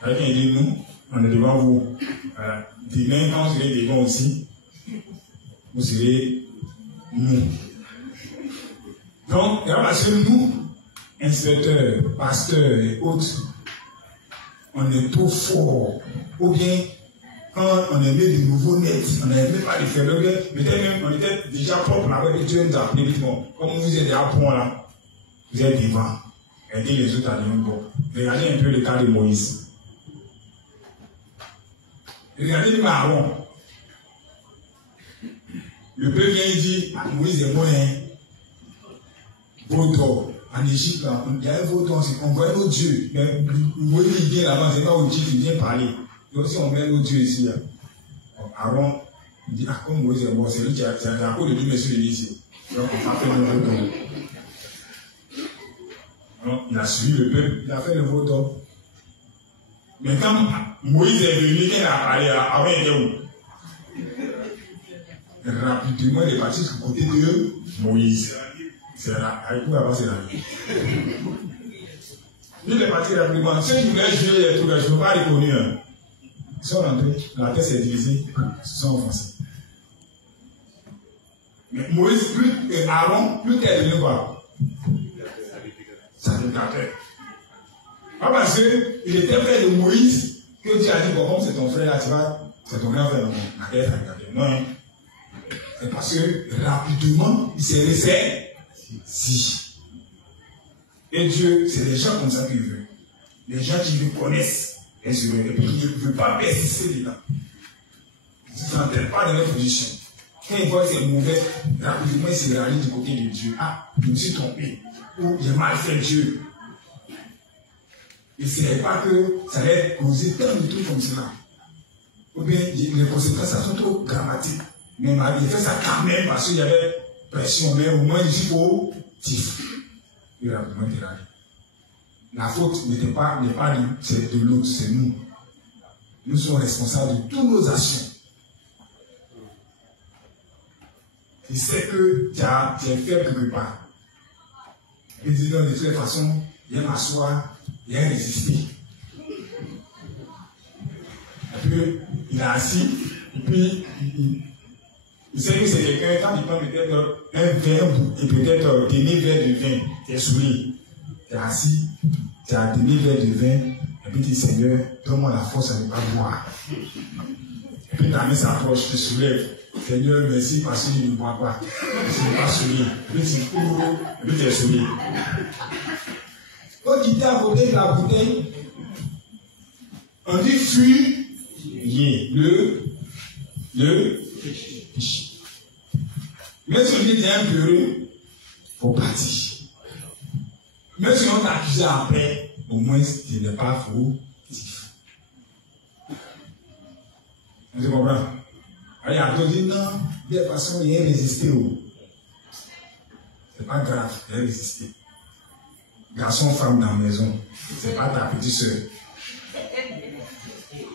Quelqu'un dit nous, on est devant vous. Voilà. Demain, quand vous serez devant aussi, vous serez nous. Donc, c'est pas parce que nous, inspecteurs, pasteurs et autres, on est trop forts. Ou bien, quand on est né de nouveau net, on n'avait même pas de faire le bien, peut-être même, on était déjà propre là-bas, et Dieu nous a appelé vite. Comme vous êtes à point là, vous êtes devant. Aidez les autres à le même bon. Regardez un peu le cas de Moïse. Regardez le Aaron. Le peuple vient et dit, Moïse est moyen. Vaudor. En Égypte, il y a un vaudor, on voit nos dieux. Mais Moïse il vient là-bas, c'est pas au Dieu qui vient parler. Donc si on met nos dieux ici, là, Aaron, il dit, ah, comme Moïse est mort, c'est lui qui a un coup de Dieu, monsieur le ici. Donc on a fait le vaudor. Donc il a suivi le peuple, il a fait le vaudor. Mais quand Moïse est venu, il a parlé, Aaron était où? Rapidement, il est parti du côté de Moïse. C'est là, avec vous avant, c'est là. Il est parti rapidement. Ceux qui voulaient jouer les trucs, je ne peux pas reconnaître. Hein. Ils sont rentrés, la tête s'est divisée, ils se sont offensés. Mais Moïse, Aaron, plus qu'elle est venue voir. Ça le gâtait. Pas parce qu'il était frère de Moïse que Dieu a dit, bon, comme c'est ton frère là, tu vas, c'est ton grand frère. Non, la tête a gâté. Non. C'est parce que rapidement, il s'est laissé. Si. Et Dieu, c'est les gens comme ça qu'il veut. Les gens qui le connaissent, et puis qui ne veulent pas persister dedans. Ils ne s'entraînent pas dans leur position. Quand ils voient que c'est mauvais, rapidement ils se rallient du côté de Dieu. Ah, je me suis trompé. Ou j'ai mal fait Dieu. Ils ne savaient pas que ça allait causer tant de trucs comme cela. Ou bien les conséquences sont trop dramatiques. Mais il a fait ça quand même parce qu'il y avait pression, mais au moins il dit positif. Il a vraiment été rallé. La faute n'est pas de l'autre, c'est nous. Nous sommes responsables de toutes nos actions. Il sait que tu es faible quelque part. Il dit non, de toute façon, il aime m'asseoir, il aime résister. Et puis, il a assis, et puis, il sait que c'est quelqu'un, quand il prend peut-être un verre, et peut-être demi-verre de vin, tu es saoulé. Tu es assis, tu as demi-verre de vin, et puis tu dis, Seigneur, donne-moi la force à ne pas boire. Et puis ta main s'approche, tu te soulèves. Seigneur, merci parce que je ne bois pas. Je ne suis pas saoulé. Et puis tu cours, et puis tu es saoulé. Quand tu t'es à côté de la bouteille, on dit fuyez. Le péché. Même si on dit t'es un peureux, il faut partir. Même si on t'accuse après, au moins tu n'es pas fautif. On se comprend? Alors, il a dit non, de toute façon, il a résisté. C'est pas grave, il a résisté. Garçon, femme dans la maison, c'est pas ta petite soeur.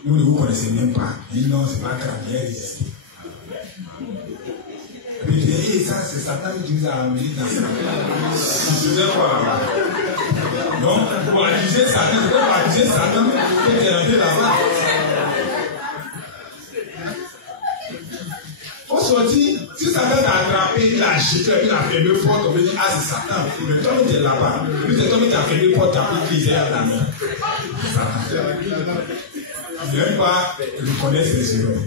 Vous ne vous connaissez même pas. Il dit non, c'est pas grave, il a résisté. Et puis il dit, ça, c'est Satan qui utilise à amener dans ça. Il faisait quoi? Donc, pour accuser Satan, c'est pas pour accuser Satan que tu es rentré là-bas. Faut sortir, si Satan t'a attrapé, il a jeté, il a fermé le porte, on veut dire, ah, c'est Satan. Mais toi, tu es là-bas. Lui, c'est toi qui as fermé le porte, tu as pris qui est à la main. Satan. Il ne veut même pas reconnaître ses erreurs.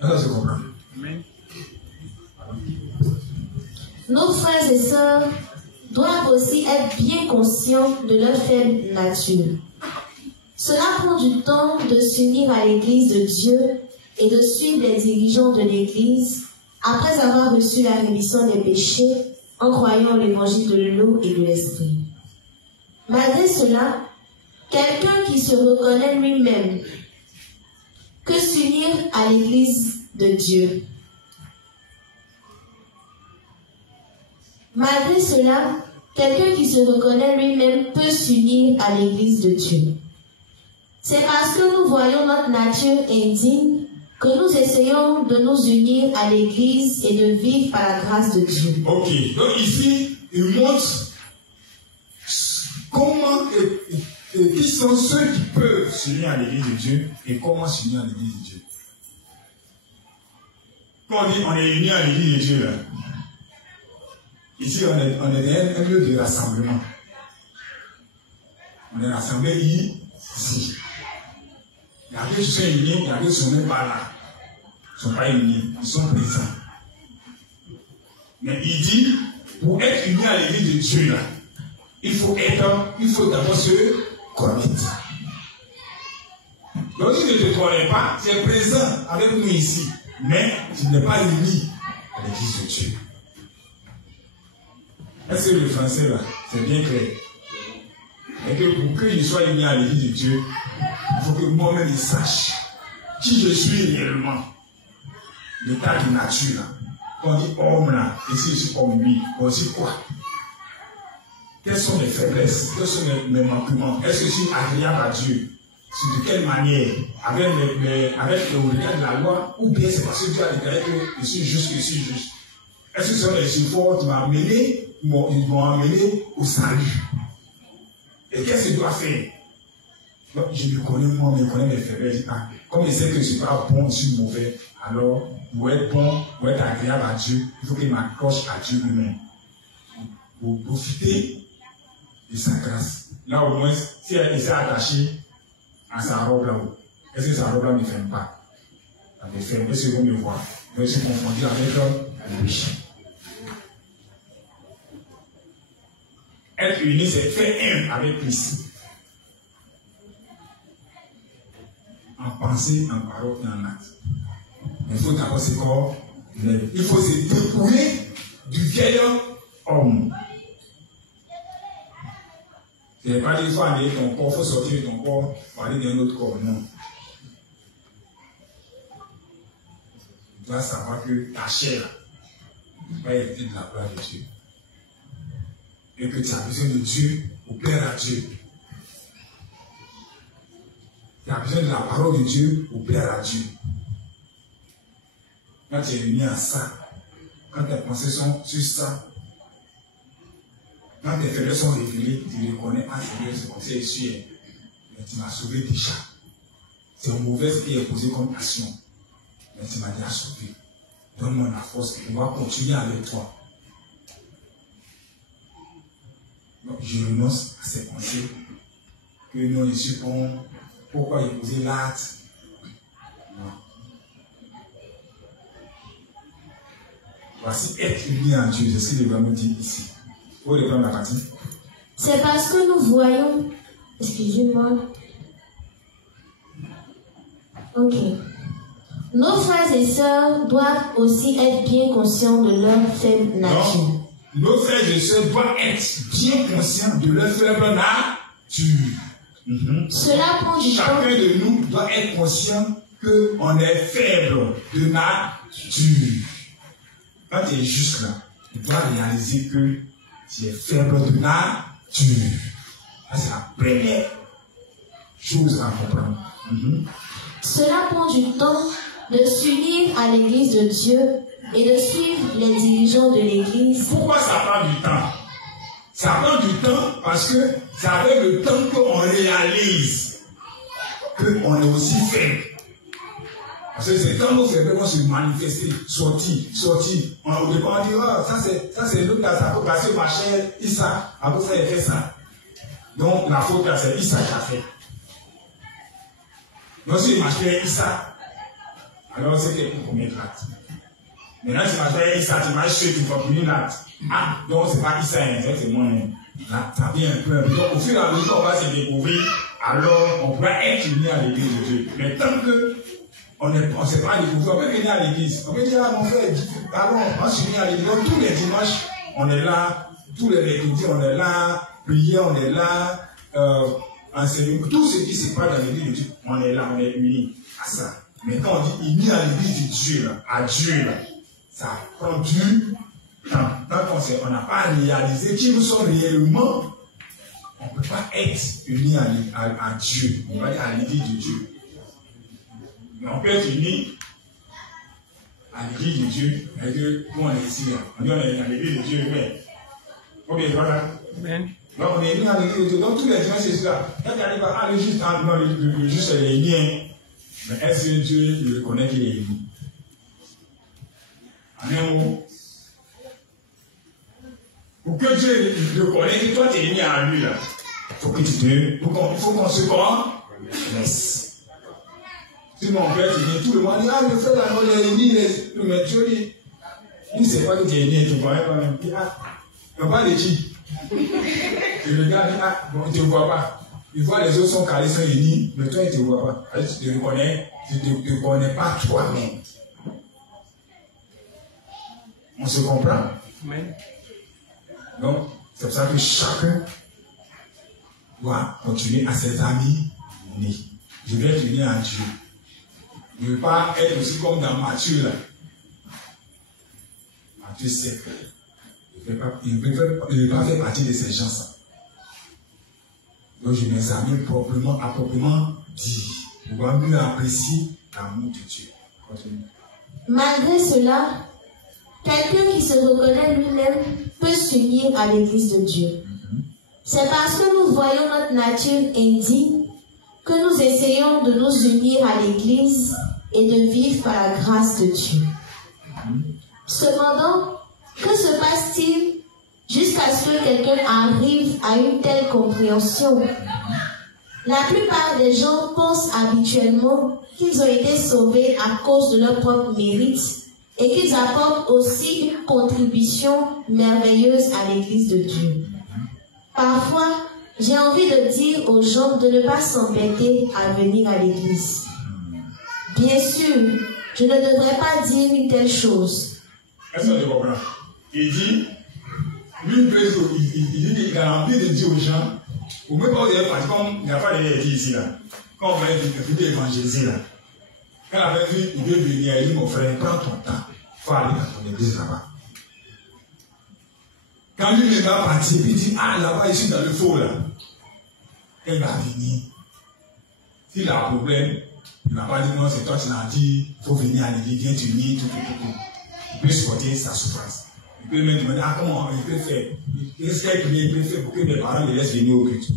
Ça se comprend. Nos frères et sœurs doivent aussi être bien conscients de leur faible nature. Cela prend du temps de s'unir à l'Église de Dieu et de suivre les dirigeants de l'Église après avoir reçu la rémission des péchés en croyant l'évangile de l'eau et de l'esprit. Malgré cela, quelqu'un qui se reconnaît lui-même que s'unir à l'Église de Dieu. Malgré cela, quelqu'un qui se reconnaît lui-même peut s'unir à l'église de Dieu. C'est parce que nous voyons notre nature indigne que nous essayons de nous unir à l'église et de vivre par la grâce de Dieu. Ok, donc ici, il montre comment et qui sont ceux qui peuvent s'unir à l'église de Dieu et comment s'unir à l'église de Dieu. Quand on dit on est unis à l'église de Dieu, là, ici on est dans un lieu de rassemblement. On est rassemblés ici. Il y a des qui sont unis, il y a des qui ne sont même pas là. Ils ne sont pas unis, ils sont présents. Mais il dit, pour être unis à l'église de Dieu, là, il faut d'abord se connaître. Donc si tu ne te connais pas, tu es présent avec nous ici, mais tu n'es pas uni à l'église de Dieu. Est-ce que le français là, c'est bien clair? Et que pour que je sois uni à l'église de Dieu, il faut que moi-même je sache qui je suis réellement. L'état de nature là. Quand on dit homme là, ici je suis homme, oui, on dit quoi? Quelles sont mes faiblesses? Quels sont mes manquements? Est-ce que je suis agréable à Dieu? De quelle manière? Avec le regard de la loi? Ou bien c'est parce que Dieu a déclaré que je suis juste, je suis juste? Est-ce que ce sont les efforts qui m'ont amené au salut? Et qu'est-ce que je dois faire? Donc, je me connais moi, je connais mes faiblesses. Comme je sais que je ne suis pas bon, je suis mauvais, alors pour être bon, pour être agréable à Dieu, il faut que je m'accroche à Dieu lui-même. Pour profiter de sa grâce. Là au moins, si elle s'est attachée à sa robe là-haut, est-ce que sa robe là ne me ferme pas? Elle me ferme, est-ce que vous me voyez? Donc je suis confondu avec le péché. Être uni, c'est faire un avec Christ. En pensée, en parole et en acte. Mais il faut d'abord se corps. Il faut se dépouiller du vieil homme. Ce n'est pas des fois aller ton corps, il faut sortir de ton corps pour aller dans un autre corps. Non. Tu dois savoir que ta chair va hériter de la gloire de Dieu. Et que tu as besoin de Dieu pour plaire à Dieu. Tu as besoin de la parole de Dieu pour plaire à Dieu. Quand tu es uni à ça, quand tes pensées sont sur ça, quand tes faiblesses sont révélées, tu reconnais, ah Seigneur, c'est comme ça, je suis, mais tu m'as sauvé déjà. C'est une mauvaise qui est posée comme action, mais tu m'as déjà sauvé. Donne-moi la force pour pouvoir continuer avec toi. Donc, je renonce à ces pensées que non, je suis bon. Pourquoi il posait l'acte? Non. Voici être uni en Dieu, c'est ce qu'il va nous dire ici. Vous voulez prendre la partie? C'est parce que nous voyons. Excusez-moi. Ok. Nos frères et sœurs doivent aussi être bien conscients de leur faible nature. Non. Nos frères et sœurs doivent être bien conscients de leur faible nature. Cela prend du temps. Chacun de nous doit être conscient qu'on est faible de nature. Quand tu es juste là, tu dois réaliser que tu es faible de nature. C'est la première chose à comprendre. Cela prend du temps de s'unir à l'église de Dieu et de suivre les dirigeants de l'église. Pourquoi ça prend du temps? Ça prend du temps parce que c'est avec le temps qu'on réalise qu'on est aussi faible. Parce que c'est quand nos faiblesses vont se manifester, sortir. Au départ, on dit, oh, ça c'est l'autre, ça peut passer ma chair, Issa, à peu près, il fait ça. Donc, la faute, c'est Issa qui a fait. Donc, si ma chair, Issa, alors c'est qu'il faut commettre l'acte. Maintenant, si ma chair, Issa, tu m'as tué, tu vas punir l'acte. Ah, donc c'est pas Issa, c'est moi-même. Là, ça vient un peu. Donc, au fur et à mesure, on va se découvrir, alors on pourra être unis à l'église de Dieu. Mais tant que on ne s'est pas découvert, on peut venir à l'église. On peut dire, mon frère, pardon, on s'unit à l'église. Donc, tous les dimanches, on est là. Tous les mercredis, on est là. Prier, on est là. Enseigner. Tout ce qui se passe dans l'église de Dieu, on est là, on est unis à ça. Mais quand on dit unis à l'église de Dieu, là, à Dieu, là, ça prend du on n'a pas réalisé qui nous sommes réellement, on ne peut pas être unis à Dieu, on va dire à l'église de Dieu. Mais on peut être unis à l'église de Dieu, et que nous on est ici, là. On dit on est à l'église de Dieu, mais. Ok, voilà. Donc on est unis à l'église de Dieu. Donc tous les dimanches, c'est cela. Quand il arrive à le juste, non, le juste est uni, mais est-ce que Dieu reconnaît qu'il est uni? En un mot, pour que Dieu reconnaisse que toi tu es uni à lui, là, il faut qu'on se connaisse. Sinon, on peut être uni, tout le monde dit, ah, le frère, là, on est uni, mais Dieu dit, il ne sait pas que tu es uni, tu ne vois pas même. Il dit, ah, tu ne vois pas les qui. Tu regardes, il dit, ah, bon, tu ne vois pas. Il voit les autres sont calés, sont unis, mais toi, il ne te voit pas. Alors, tu ne te connais pas toi-même. On se comprend? Oui. Donc, c'est pour ça que chacun doit continuer à ses amis unis. Je vais être uni à Dieu. Je ne veux pas être aussi comme dans Matthieu là. Matthieu 7. Il ne veut pas faire partie de ces gens-là. Donc je m'examine proprement, à proprement dit. On va mieux apprécier l'amour de Dieu. Continue. Malgré cela, quelqu'un qui se reconnaît lui-même peut s'unir à l'église de Dieu. C'est parce que nous voyons notre nature indigne que nous essayons de nous unir à l'église et de vivre par la grâce de Dieu. Cependant, que se passe-t-il jusqu'à ce que quelqu'un arrive à une telle compréhension? La plupart des gens pensent habituellement qu'ils ont été sauvés à cause de leur propre mérite et qu'ils apportent aussi une contribution merveilleuse à l'église de Dieu. Parfois, j'ai envie de dire aux gens de ne pas s'embêter à venir à l'église. Bien sûr, je ne devrais pas dire une telle chose. Est-ce que tu comprends? Il dit, lui, il dit qu'il a envie de dire aux gens, ou même pas aux élèves, comme il n'y a pas de ici là, quand on va évangéliser là, quand il avait vu, il veut venir, il dit, mon frère, prends ton temps, il faut aller dans ton église là-bas. Quand lui, il va partir, il dit, ah, là-bas, je suis dans le faux là. Elle va venir. S'il a un problème, il ne va pas dire, non, c'est toi qui l'as dit, il faut venir à l'église, viens t'unir, tout. Il peut supporter sa souffrance. Il peut même demander, ah, comment il peut faire? Qu'est-ce qu'il peut faire pour que mes parents me laissent venir au culte?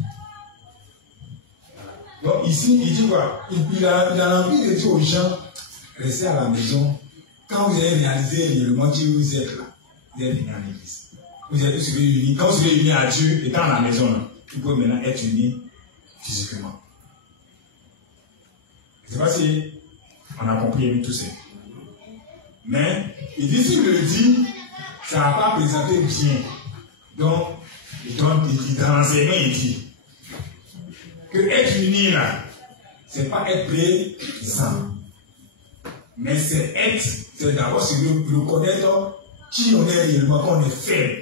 Donc ici, il dit quoi? Il a envie de dire aux gens, restez à la maison. Quand vous avez réalisé réellement qui vous êtes là, vous êtes venus à l'église. Vous êtes tous unis. Quand vous êtes unis à Dieu, étant à la maison, là, vous pouvez maintenant être unis physiquement. Je ne sais pas si on a compris tout ça. Mais, il dit, s'il le dit, ça ne va pas présenter bien. Donc, dans l'enseignement, il dit que être uni là, ce n'est pas être présent. Mais c'est d'abord se reconnaître qui on est réellement, qu'on est faible.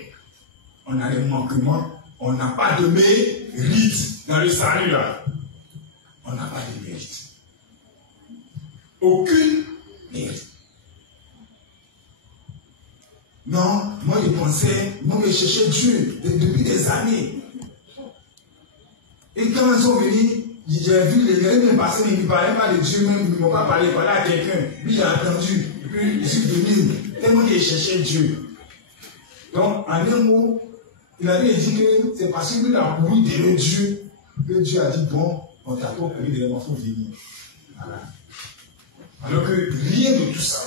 On a des manquements, on n'a pas de mérite dans le salut là. On n'a pas de mérite. Aucune mérite. Non, moi je pensais, moi je cherchais Dieu depuis des années. Et quand ils sont venus, j'ai vu les gars même passer, mais ils ne parlaient pas de Dieu, même ils ne m'ont pas parlé, voilà à quelqu'un. Lui il a entendu, et puis je suis venu, tellement qu'il cherchait Dieu. Donc, en un mot, il avait dit que c'est parce qu'il a voulu d'aimer Dieu que Dieu a dit, bon, on t'a pas permis de l'enfant venir. Voilà. Alors que rien de tout ça.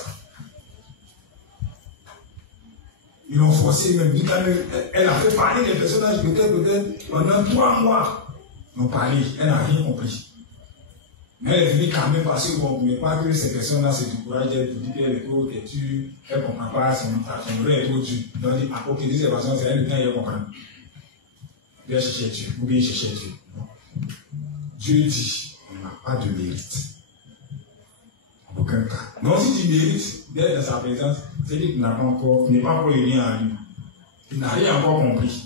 Ils l'ont forcé même. Elle a fait parler des personnages peut-être pendant 3 mois. Ils ont parlé, elle n'a rien compris. Mais elle est venue quand même parce qu'on ne voulait pas que ces personnes-là se découragent, elle dit qu'elle est trop têtue, elle ne comprend pas, son vrai est trop dur. Donc elle dit, ah ok, de cette façon, c'est elle le temps, elle comprend. Viens chercher Dieu, ou bien chercher Dieu. Dieu dit, on n'a pas de mérite. En aucun cas. Non, si tu mérites d'être dans sa présence, c'est que tu n'es pas encore uni à lui. Tu n'as rien encore compris.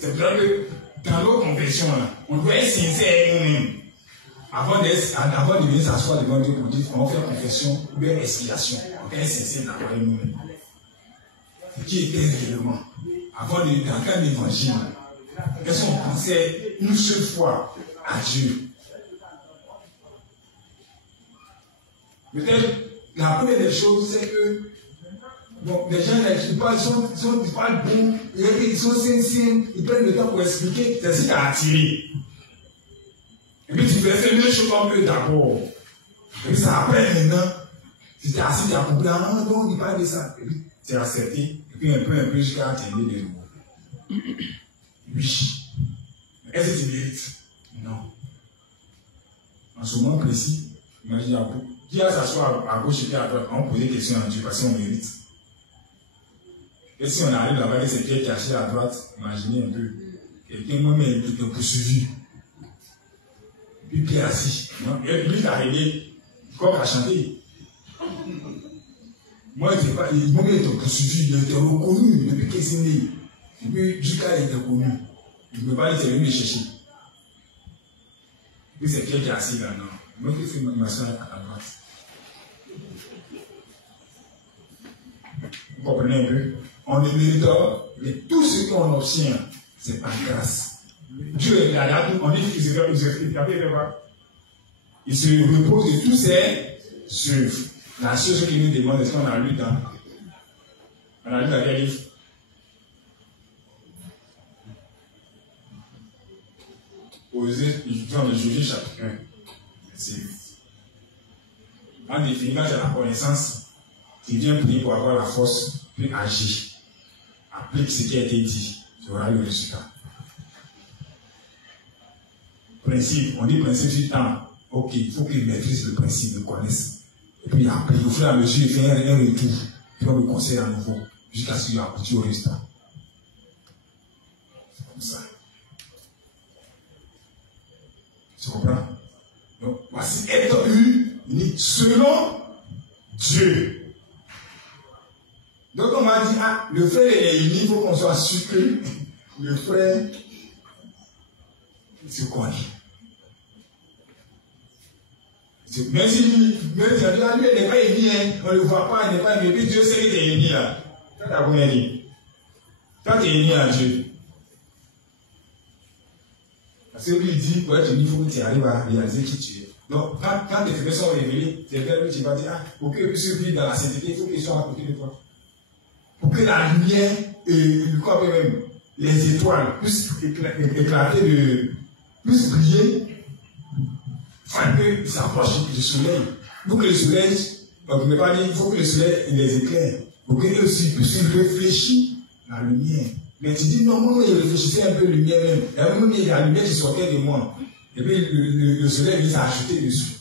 C'est vrai que dans nos confessions, là, on doit être sincère nous-mêmes. avant de venir s'asseoir devant Dieu pour dire on va faire confession ou bien expiation, on va cesser d'envoyer nous-mêmes. Ce qui était réellement, avant d'entrer dans l'évangile, est-ce qu'on pensait une seule fois à Dieu? Peut-être la première des choses, c'est que bon, les gens qui parlent ils parlent bon, ils sont sincères, ils prennent le temps pour expliquer, c'est ce qui a attiré. Et puis tu peux faire les choses un peu d'abord. Et puis ça après maintenant, si tu es assis, tu as compris, ah non, il parle de ça. Et puis tu as accepté, et puis un peu jusqu'à t'aimer de nouveau. Oui. Est-ce que tu mérites? Non. En ce moment précis, imagine à vous. Qui va s'asseoir à gauche et à droite, on pose des questions à Dieu parce qu'on mérite. Et si on arrive là-bas et c'est Pierre caché à droite, imaginez un peu. Quelqu'un moi-même qui te poursuivi. Puis Pierre assis. Et puis il est arrivé, comme à chanter. Moi, il m'a été poursuivi, il était reconnu depuis qu'il est né. Et puis jusqu'à il était reconnu. Il ne peut pas aller me chercher. Puis c'est Pierre qui est assis là, non. Moi, je fais ma soeur à la droite. Vous comprenez un peu? On est mériteur, mais tout ce qu'on obtient, c'est par grâce. Dieu est là, on dit qu'il se il se repose de tous ses œuvres. La seule chose qu'il nous demande, est-ce qu'on a lu dans. On a lu dans quel livre? Osée, dans le Juge chapitre 1. C'est en définissant la connaissance, tu viens prier pour avoir la force, puis agir. Applique ce qui a été dit, tu auras le résultat. Principe, on dit principe sur temps. Ok, il faut qu'il maîtrise le principe, le connaisse. Et puis applique, au fur et à mesure, il fait un retour, puis on le conseille à nouveau, jusqu'à ce qu'il aboutit au résultat. C'est comme ça. Tu comprends? Donc, voici être uni selon Dieu. Donc, on m'a dit, ah, le frère est uni, il faut qu'on soit sûr que le frère se connaît. Même si lui, il n'est pas uni, on ne le voit pas, il n'est pas uni, puis Dieu sait qu'il est uni là. Ça t'a combien dit? Toi, tu es uni à Dieu. Parce que lui, il dit, pour être uni, il faut que tu arrives à réaliser qui tu es. Donc, quand tes faiblesses sont révélées, c'est vers lui, tu vas dire, ah, pour que puisse vivre dans la sainteté, il faut qu'il soit à côté de toi. Pour que la lumière et quoi même, les étoiles puissent éclater, puissent briller, afin qu'ils s'approchent du soleil. Pour que le soleil, on ne peut pas dire, il faut que le soleil les éclaire. Pour qu'eux aussi puissent réfléchir la lumière. Mais tu dis, non, moi, je réfléchissais un peu la lumière même. Et à un moment, la lumière qui sortait de moi. Et puis, le soleil vient s'ajouter dessus.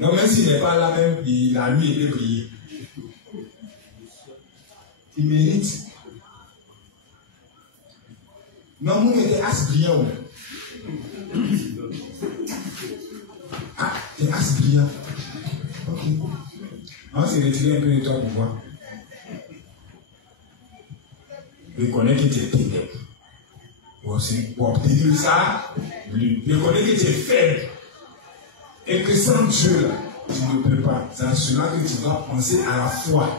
Donc, même s'il n'est pas là, même, la nuit peut briller. Il mérite. Non, moi, j'étais as brillant. Ah, t'es as brillant. Ok. On va se retirer un peu de toi pour voir. Reconnais que tu es ténèbre. Pour obtenir ça, reconnais que tu es faible. Et que sans Dieu, tu ne peux pas. C'est en cela que tu dois penser à la foi.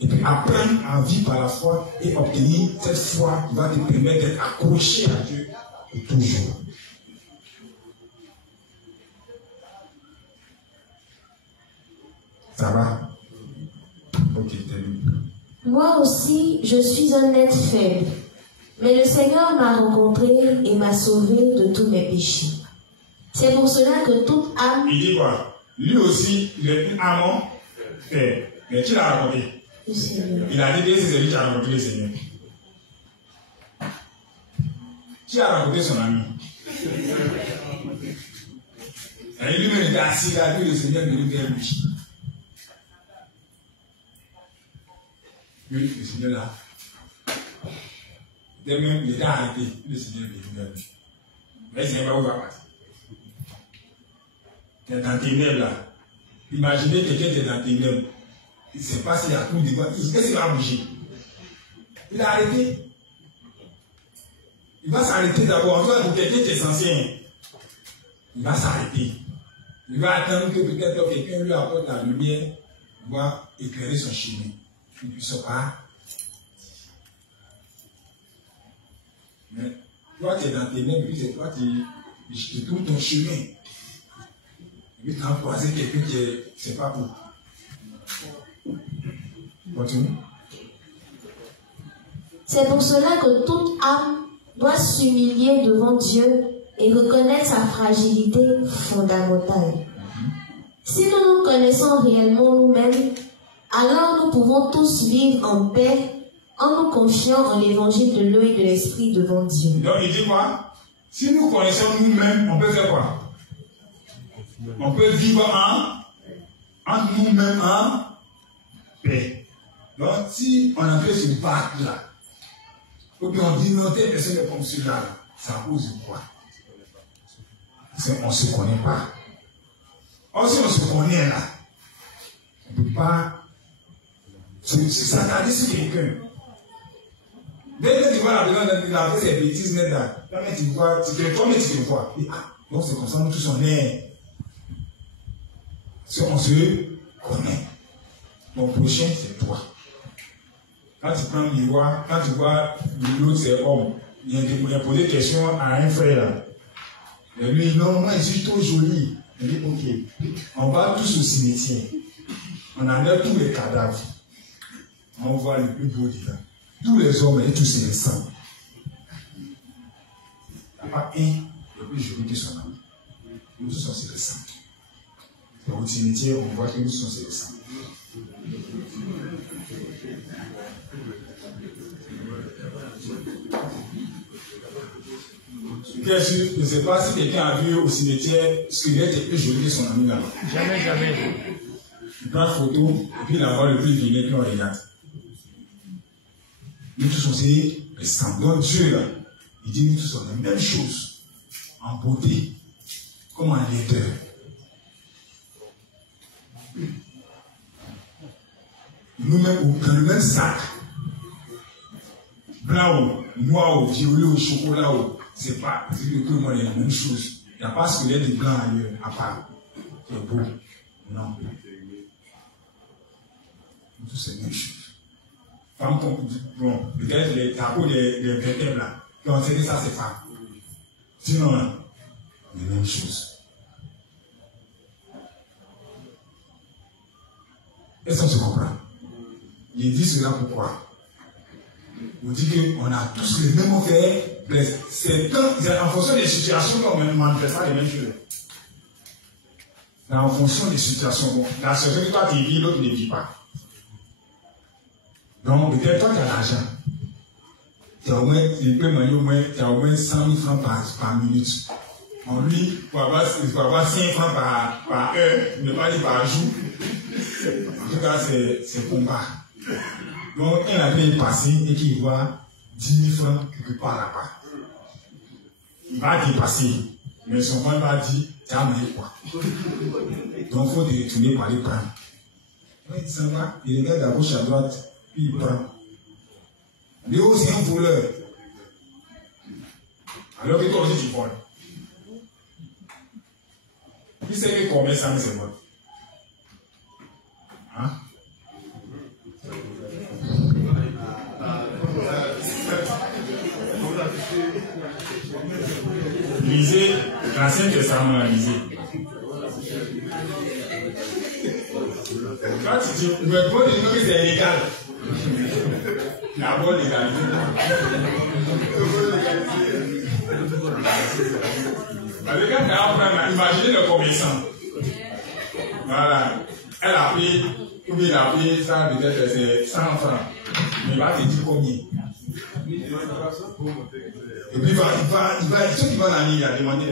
Et puis apprendre à vivre par la foi et obtenir cette foi qui va te permettre d'être accroché à Dieu et toujours. Ça va? Ok, termine. Moi aussi, je suis un être faible. Mais le Seigneur m'a rencontré et m'a sauvé de tous mes péchés. C'est pour cela que toute âme... Il dit quoi? Lui aussi, il est une âme faible. Mais qui l'a rencontré? Il a dit que c'est lui qui a rencontré le Seigneur. Qui a rencontré son ami? Et lui-même était assis là, puis le Seigneur venait vers lui. Puis le Seigneur là. Il était arrêté, puis le Seigneur venait vers lui. Mais le Seigneur va où va partir? Tu es dans tes ténèbres là. Imaginez quelqu'un qui est dans tes ténèbres. Il ne sait pas s'il y a tout devant. Qu'est-ce qu'il va bouger? Il a arrêté. Il va s'arrêter d'abord. En fait, pour quelqu'un qui est censé. il va s'arrêter. Il va attendre que peut-être quelqu'un lui apporte la lumière pour pouvoir éclairer son chemin. Il ne puisse pas. Mais toi, tu es dans tes mains, puis c'est toi qui trouves ton chemin. Et puis tu as croisé quelqu'un qui est, c'est pas pour. Continue. C'est pour cela que toute âme doit s'humilier devant Dieu et reconnaître sa fragilité fondamentale. Si nous nous connaissons réellement nous-mêmes, alors nous pouvons tous vivre en paix en nous confiant en l'évangile de l'eau et de l'esprit devant Dieu. Donc il dit quoi? Si nous connaissons nous-mêmes, on peut faire quoi? On peut vivre en nous-mêmes en paix. Donc si on a fait ce pacte-là, ou bien on dit non, telle personne est comme celui-là, ça cause quoi? On ne se connaît pas. Or, si on se connaît là, on ne peut pas s'attarder sur quelqu'un. Dès que tu vois la personne qui a fait ses bêtises, tu vois, tu te vois. Et donc c'est comme ça, nous tous on est. Si on se connaît, mon prochain c'est toi. Quand tu prends le miroir, quand tu vois l'autre c'est homme, il a posé des questions à un frère là. Et lui, non, moi je suis trop joli. Il dit, ok, on va tous au cimetière. On enlève tous les cadavres. On voit le plus beau dedans. Tous les hommes et tous c'est les sangs. Il n'y a pas un le plus joli que son ami. Nous tous sommes les sangs. Donc au cimetière, on voit que nous sommes les sangs. Je ne sais pas si quelqu'un a vu au cimetière squelette et plus joli que son ami là. Jamais, jamais. Il prend photo et puis il envoie le plus vilain puis on regarde. Nous tous sommes les sangs. Donc Dieu là, il dit nous tous sommes la même chose. En beauté, comme en laideur. Nous-mêmes, dans le même sac. Blanc ou noir ou violet ou chocolat ou. C'est pas, c'est que tout le monde est la même chose. Il n'y a pas ce qu'il y a de blanc ailleurs, à part. C'est beau. Non. Tout c'est la même chose. Femme, bon, peut-être les tabous des vertèbres là, qui ont dit ça, c'est femme. Sinon, là, c'est la même chose. Est-ce qu'on se comprend? Il dit cela pourquoi? On dit qu'on a tous les mêmes affaires, mais c'est en fonction des situations qu'on ne manifeste pas les mêmes choses. C'est en fonction des situations. La situation que toi tu vis, l'autre ne vit pas. Donc, peut-être toi tu as l'argent. Tu as au moins 100 000 francs par minute. En lui, il faut avoir 5 francs par heure, ne pas dire par jour. En tout cas, c'est combat. Donc, il a bien passé et qu'il voit 10 000 francs quelque part là-bas. Il va dépasser, mais son frère va dire, tu as maillé quoi. Donc, il faut te retourner par les prendre. Il s'en va, il regarde à gauche, à droite, puis il prend. Léo, c'est un voleur. Alors que toi aussi, tu voles. Qui sait que combien ça c'est bon? Hein? Lisez l'Ancien Testament, lisez. Quand tu dis, le bon de nous, c'est légal. La bonne légalité. Avec un gars, imaginez le commerçant. Voilà. Elle a pris, ou bien il a pris ça, peut-être c'est 100 francs. Mais il va te dire combien. Et puis ceux qui vont en ligne, il a demandé.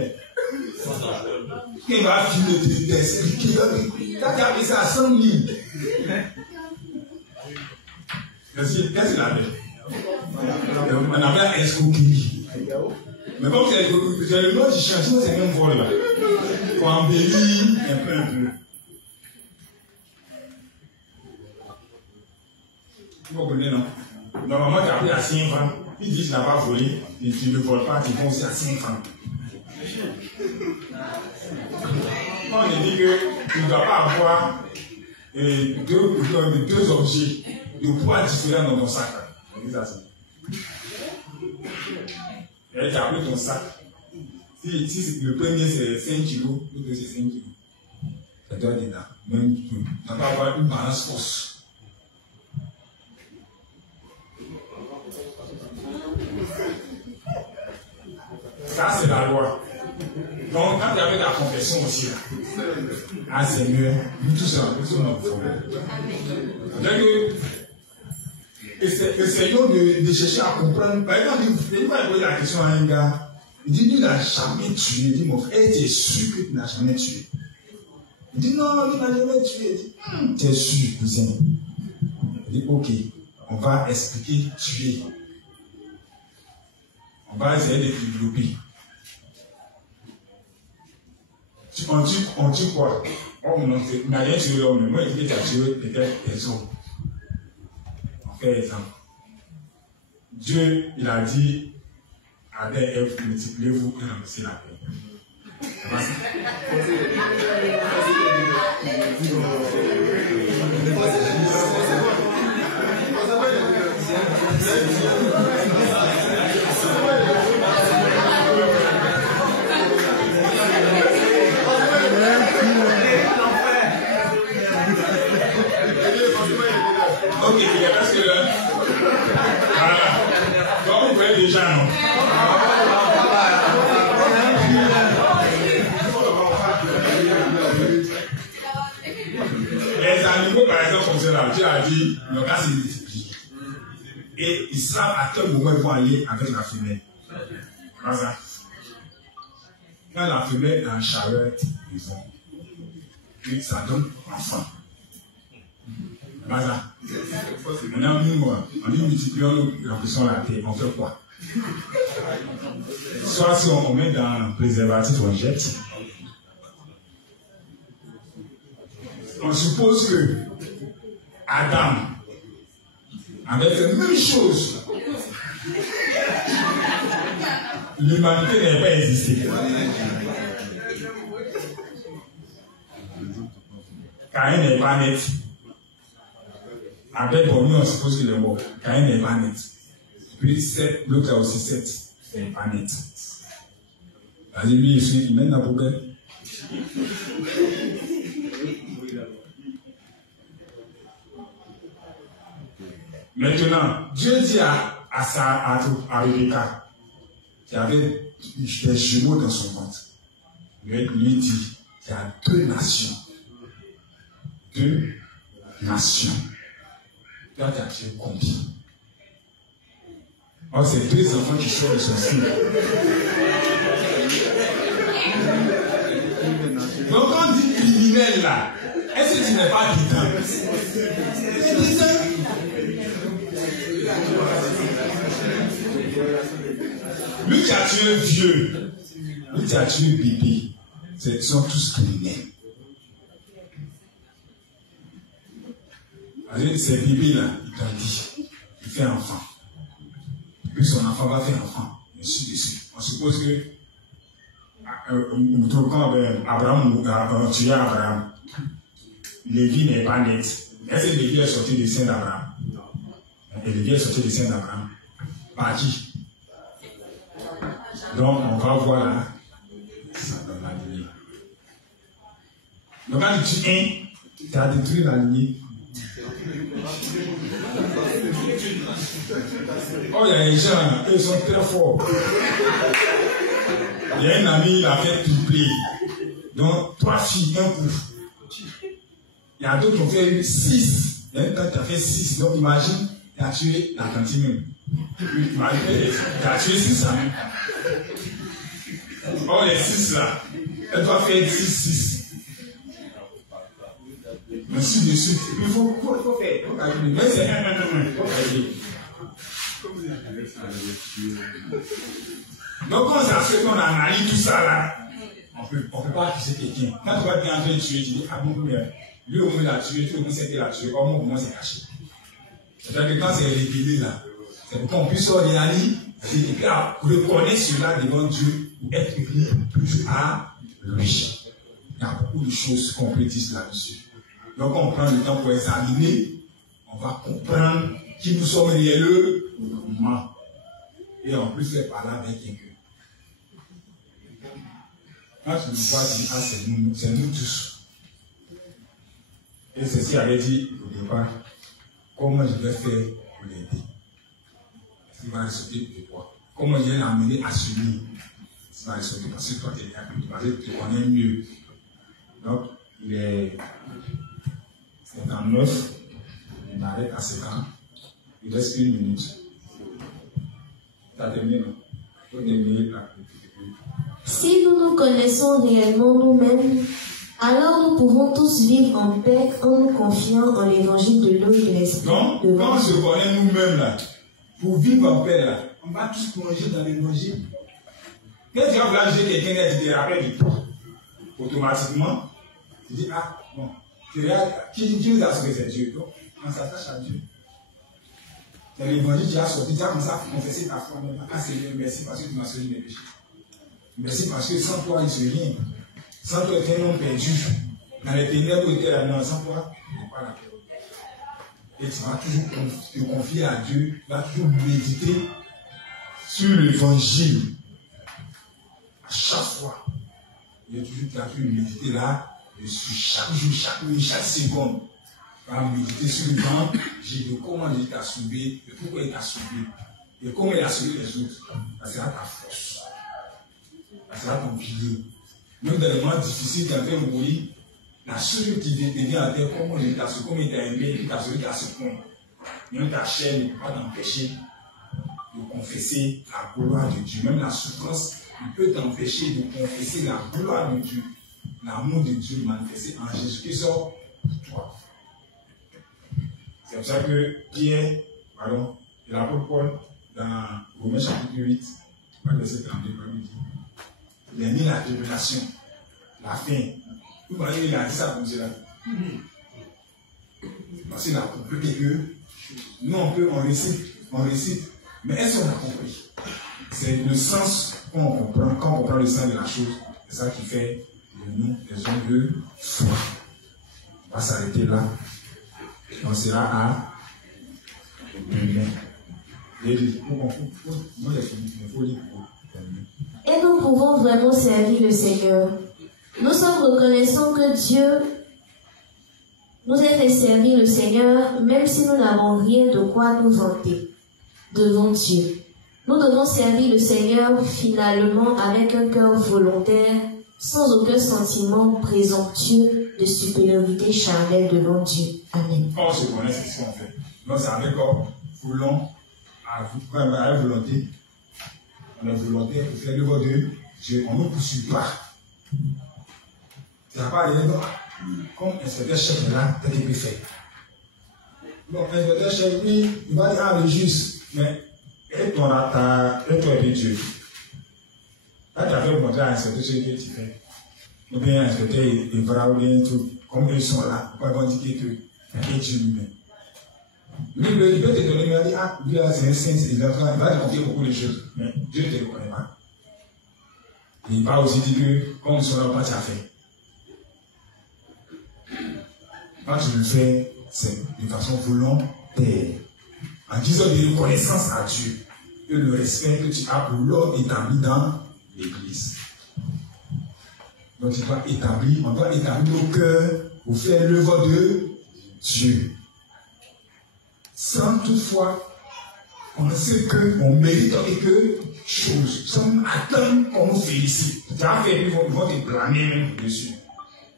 Il va t'expliquer. Quand tu as pris ça à 100 000. Qu'est-ce qu'il a fait? On avait escroquerie. Mais comme c'est le nom du changement, c'est même vol là. Pour embellir un peu. Vous comprenez, non? Normalement, tu as pris à 5 francs. Ils disent que tu n'as pas volé, et tu ne voles pas, tu vends aussi à 5 francs. quand on dit que tu ne dois pas avoir deux objets de poids différents dans ton sac. On dit ça. Et tu as pris ton sac. Si le premier c'est 5 kilos, l'autre c'est 5 kilos. Ça doit être là. Même tu dois avoir une balance force. Ça, c'est la loi. Donc, quand tu avais ta confession aussi, là, ah, Seigneur, nous tous, nous sommes notre problème. Essayons de chercher à comprendre. Par exemple, il va poser la question à un gars. Il dit, lui, il n'a jamais tué. Il dit, mon frère, tu es sûr que tu n'as jamais tué? Il dit, non, il n'a jamais tué. Il dit, tu es sûr, cousin? Il dit, ok, on va expliquer tuer. On va essayer de développer. On tue quoi? On n'a rien tué l'homme, mais moi, il dit, tu as tué peut-être des hommes. On fait exemple. Dieu, il a dit, Adam et Ève, multipliez-vous et remplissez la terre. Ok, il y a parce que là. Voilà. Donc, vous voyez déjà, non? Les animaux, par exemple, comme cela, Dieu a dit, le cas c'est multiplié. Et ils savent à quel moment ils vont aller avec la femelle. Voilà. Quand la femelle est en chaleur, ils vont. Puis ça donne enfant. Voilà. Maintenant, nous, on dit multiplions l'impression de la terre. On fait quoi? Soit si on met dans un préservatif, on jette. On suppose que Adam avait fait la même chose. L'humanité n'avait pas existé. Caïn n'est pas net. Avec Bornu, on suppose qu'il est mort. Caïn n'est pas net. Puis l'autre a aussi 7. Il n'est pas net. Vas-y, lui, il mène la poubelle. Maintenant, Dieu dit à Rebecca, qui avait des jumeaux dans son ventre, lui dit, il y a 2 nations. 2 nations. Toi, tu as tué combien? Oh, c'est 2 enfants qui sortent de son sein. Donc, quand on dit criminel là, est-ce que tu n'es pas dedans? C'est dedans. Lui qui a tué vieux, lui qui a tué bébé, ils sont tous criminels. Ces bébés-là, il grandit, il fait enfant. Puis son enfant va faire enfant, et ainsi de suite. On suppose que quand Abraham tué Abraham, Lévi n'est pas net. Est-ce que Lévi est sorti du sein d'Abraham? Et Lévi est sorti du sein d'Abraham. Par qui? Donc on va voir là, ça donne la lignée. Donc quand tu tues un, tu as détruit la lignée. Oh, il y a des gens, ils sont très forts. Il y a un ami, il a fait tripler. Donc, 3 filles, un coup. Il y a d'autres qui ont fait 6. Il y a un temps, tu as fait 6. Donc, imagine, tu as tué la cantine même. Imagine, tu as tué 6 amis. Oh, les 6 là, elle doit faire 6. Ainsi de suite. Il faut faire. Mais c'est un. Donc, quand ça se fait qu'on analyse tout ça là, on ne peut pas accuser quelqu'un. Quand tu vas bien en train de tuer, tu dis, ah bon, lui au moins l'a tué, tu au moins c'était l'a tué, au moins c'est caché. C'est-à-dire que quand c'est révélé là, c'est pour qu'on puisse réaliser et puis reconnaître cela devant Dieu, être plus à lui. Il y a beaucoup de choses qu'on peut dire là-dessus. Donc, on prend le temps pour examiner, on va comprendre qui nous sommes réellement. Et on peut faire parler avec quelqu'un. Quand tu me vois, tu dis, ah, c'est nous tous. Et ceci avait dit au départ, comment je vais faire pour l'aider? Il va rester de toi. Comment je vais l'amener à s'unir? Il va rester parce que toi, tu connais mieux. Donc, il est en 9, il m'arrête à 7 ans, il reste 1 minute. Tu as terminé, non? Il faut terminer là. Si nous nous connaissons réellement nous-mêmes, alors nous pouvons tous vivre en paix en nous confiant en l'évangile de l'eau et de l'esprit. Non, quand on se connaît nous-mêmes là, pour vivre en paix là, on va tous plonger dans l'évangile. Quand tu vas vouloir juger quelqu'un et tu te rappelles, automatiquement, tu dis, ah, bon, tu regardes, qui nous a sauvé, c'est Dieu. Donc, on s'attache à Dieu. C'est l'évangile qui a sorti, tu as commencé à confesser ta foi. Ah, Seigneur, merci parce que tu m'as sauvé mes péchés. Merci parce que sans toi, il ne se rien. Sans toi, tu es un homme perdu. Dans les ténèbres, tu étais là, sans toi, tu n'es pas la paix. Et tu vas toujours te confier à Dieu, tu vas toujours méditer sur l'évangile. À chaque fois. Tu vas toujours méditer là, sur chaque jour, chaque minute, chaque seconde. Tu vas méditer sur l'évangile de comment il t'a sauvé, de pourquoi il t'a sauvé, et comment il a sauvé les autres. Ça sera ta force. Ça sera ton pilier. Même dans les moments difficiles, quand tu es mourir, la chose qui devient à terre, comment il t'a sauvé, comment il t'a aimé, il t'a sauvé à ce point. Même ta chair ne peut pas t'empêcher de confesser la gloire de Dieu. Même la souffrance ne peut t'empêcher de confesser la gloire de Dieu. L'amour de Dieu manifesté en Jésus-Christ pour toi. C'est pour ça que Pierre, pardon, et l'apôtre Paul, dans Romains chapitre 8, verset 32, il dit, il a mis la tribulation, la faim. Vous voyez, il a dit ça comme cela. Parce qu'il a compris que nous, on récite. Mais est-ce qu'on a compris? C'est le sens qu'on comprend, quand on comprend le sens de la chose. C'est ça qui fait de nous des hommes de foi. On va s'arrêter là. On sera à demain. Et nous pouvons vraiment servir le Seigneur. Nous sommes reconnaissants que Dieu nous a fait servir le Seigneur, même si nous n'avons rien de quoi nous vanter devant Dieu. Nous devons servir le Seigneur finalement avec un cœur volontaire, sans aucun sentiment présomptueux de supériorité charnelle devant Dieu. Amen. Quand on se connaît, c'est ce qu'on fait. Donc c'est avec voulons, à volonté. On est volontaire pour faire l'œuvre de Dieu. On ne poursuit pas. Tu n'as pas rien d'autre. Comme inspecteur chef est là, peut-être qu'il peut faire. Donc, inspecteur chef, oui, il va dire, ah, le juste. Mais, aide-toi et Dieu. Là, tu as fait montrer à l'inspecteur ce que tu fais. Ou bien, l'inspecteur, il va ou bien tout. Comme ils sont là, ils vont indiquer que c'est Dieu lui-même. Lui, il peut te donner, il va dire, ah, lui, là, c'est un saint, il va te confier beaucoup de choses. Mais Dieu ne te reconnaît pas. Il va aussi dire que, comme ils sont là, pas tu as fait. Quand tu le fais, c'est de façon volontaire. En disant de reconnaissance à Dieu. Et le respect que tu as pour l'homme établi dans l'église. Donc on doit établir nos cœurs pour faire l'œuvre de Dieu. Sans toutefois penser qu'on mérite quelque chose. Sans attendre qu'on nous félicite. Tu as fait, ils vont te blâmer même dessus.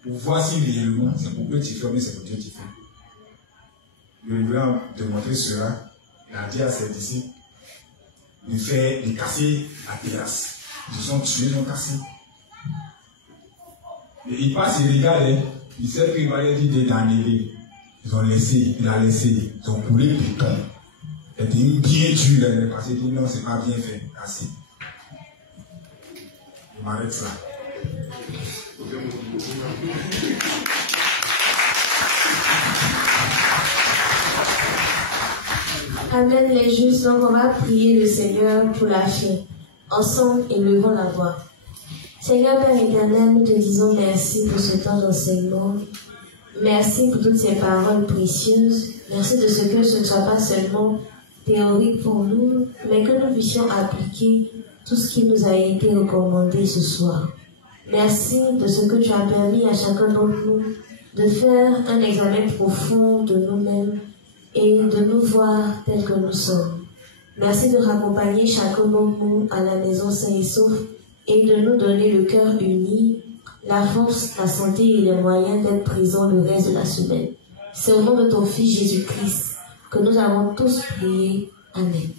Pour voir si réellement c'est pour que tu fais, mais c'est pour Dieu que tu fais. Le révérend te montrer cela. Il a dit à ses disciples de casser la terrasse. Ils se sont tués, ils ont cassé. Et il passe, il regarde, il sait qu'il va lui dire d'annuler. Ils ont laissé, il a laissé, ils ont coulé le béton. Il était bien dur, il est passé, il dit non, c'est pas bien fait, cassé. Il m'arrête là. Amen les justes, donc on va prier le Seigneur pour la fin. Ensemble, élevons la voix. Seigneur Père éternel, nous te disons merci pour ce temps d'enseignement. Merci pour toutes ces paroles précieuses. Merci de ce que ce ne soit pas seulement théorique pour nous, mais que nous puissions appliquer tout ce qui nous a été recommandé ce soir. Merci de ce que tu as permis à chacun d'entre nous de faire un examen profond de nous-mêmes et de nous voir tels que nous sommes. Merci de raccompagner chacun d'entre nous à la maison sain et sauf et de nous donner le cœur uni, la force, la santé et les moyens d'être présents le reste de la semaine. C'est au nom de ton Fils Jésus-Christ que nous avons tous prié. Amen.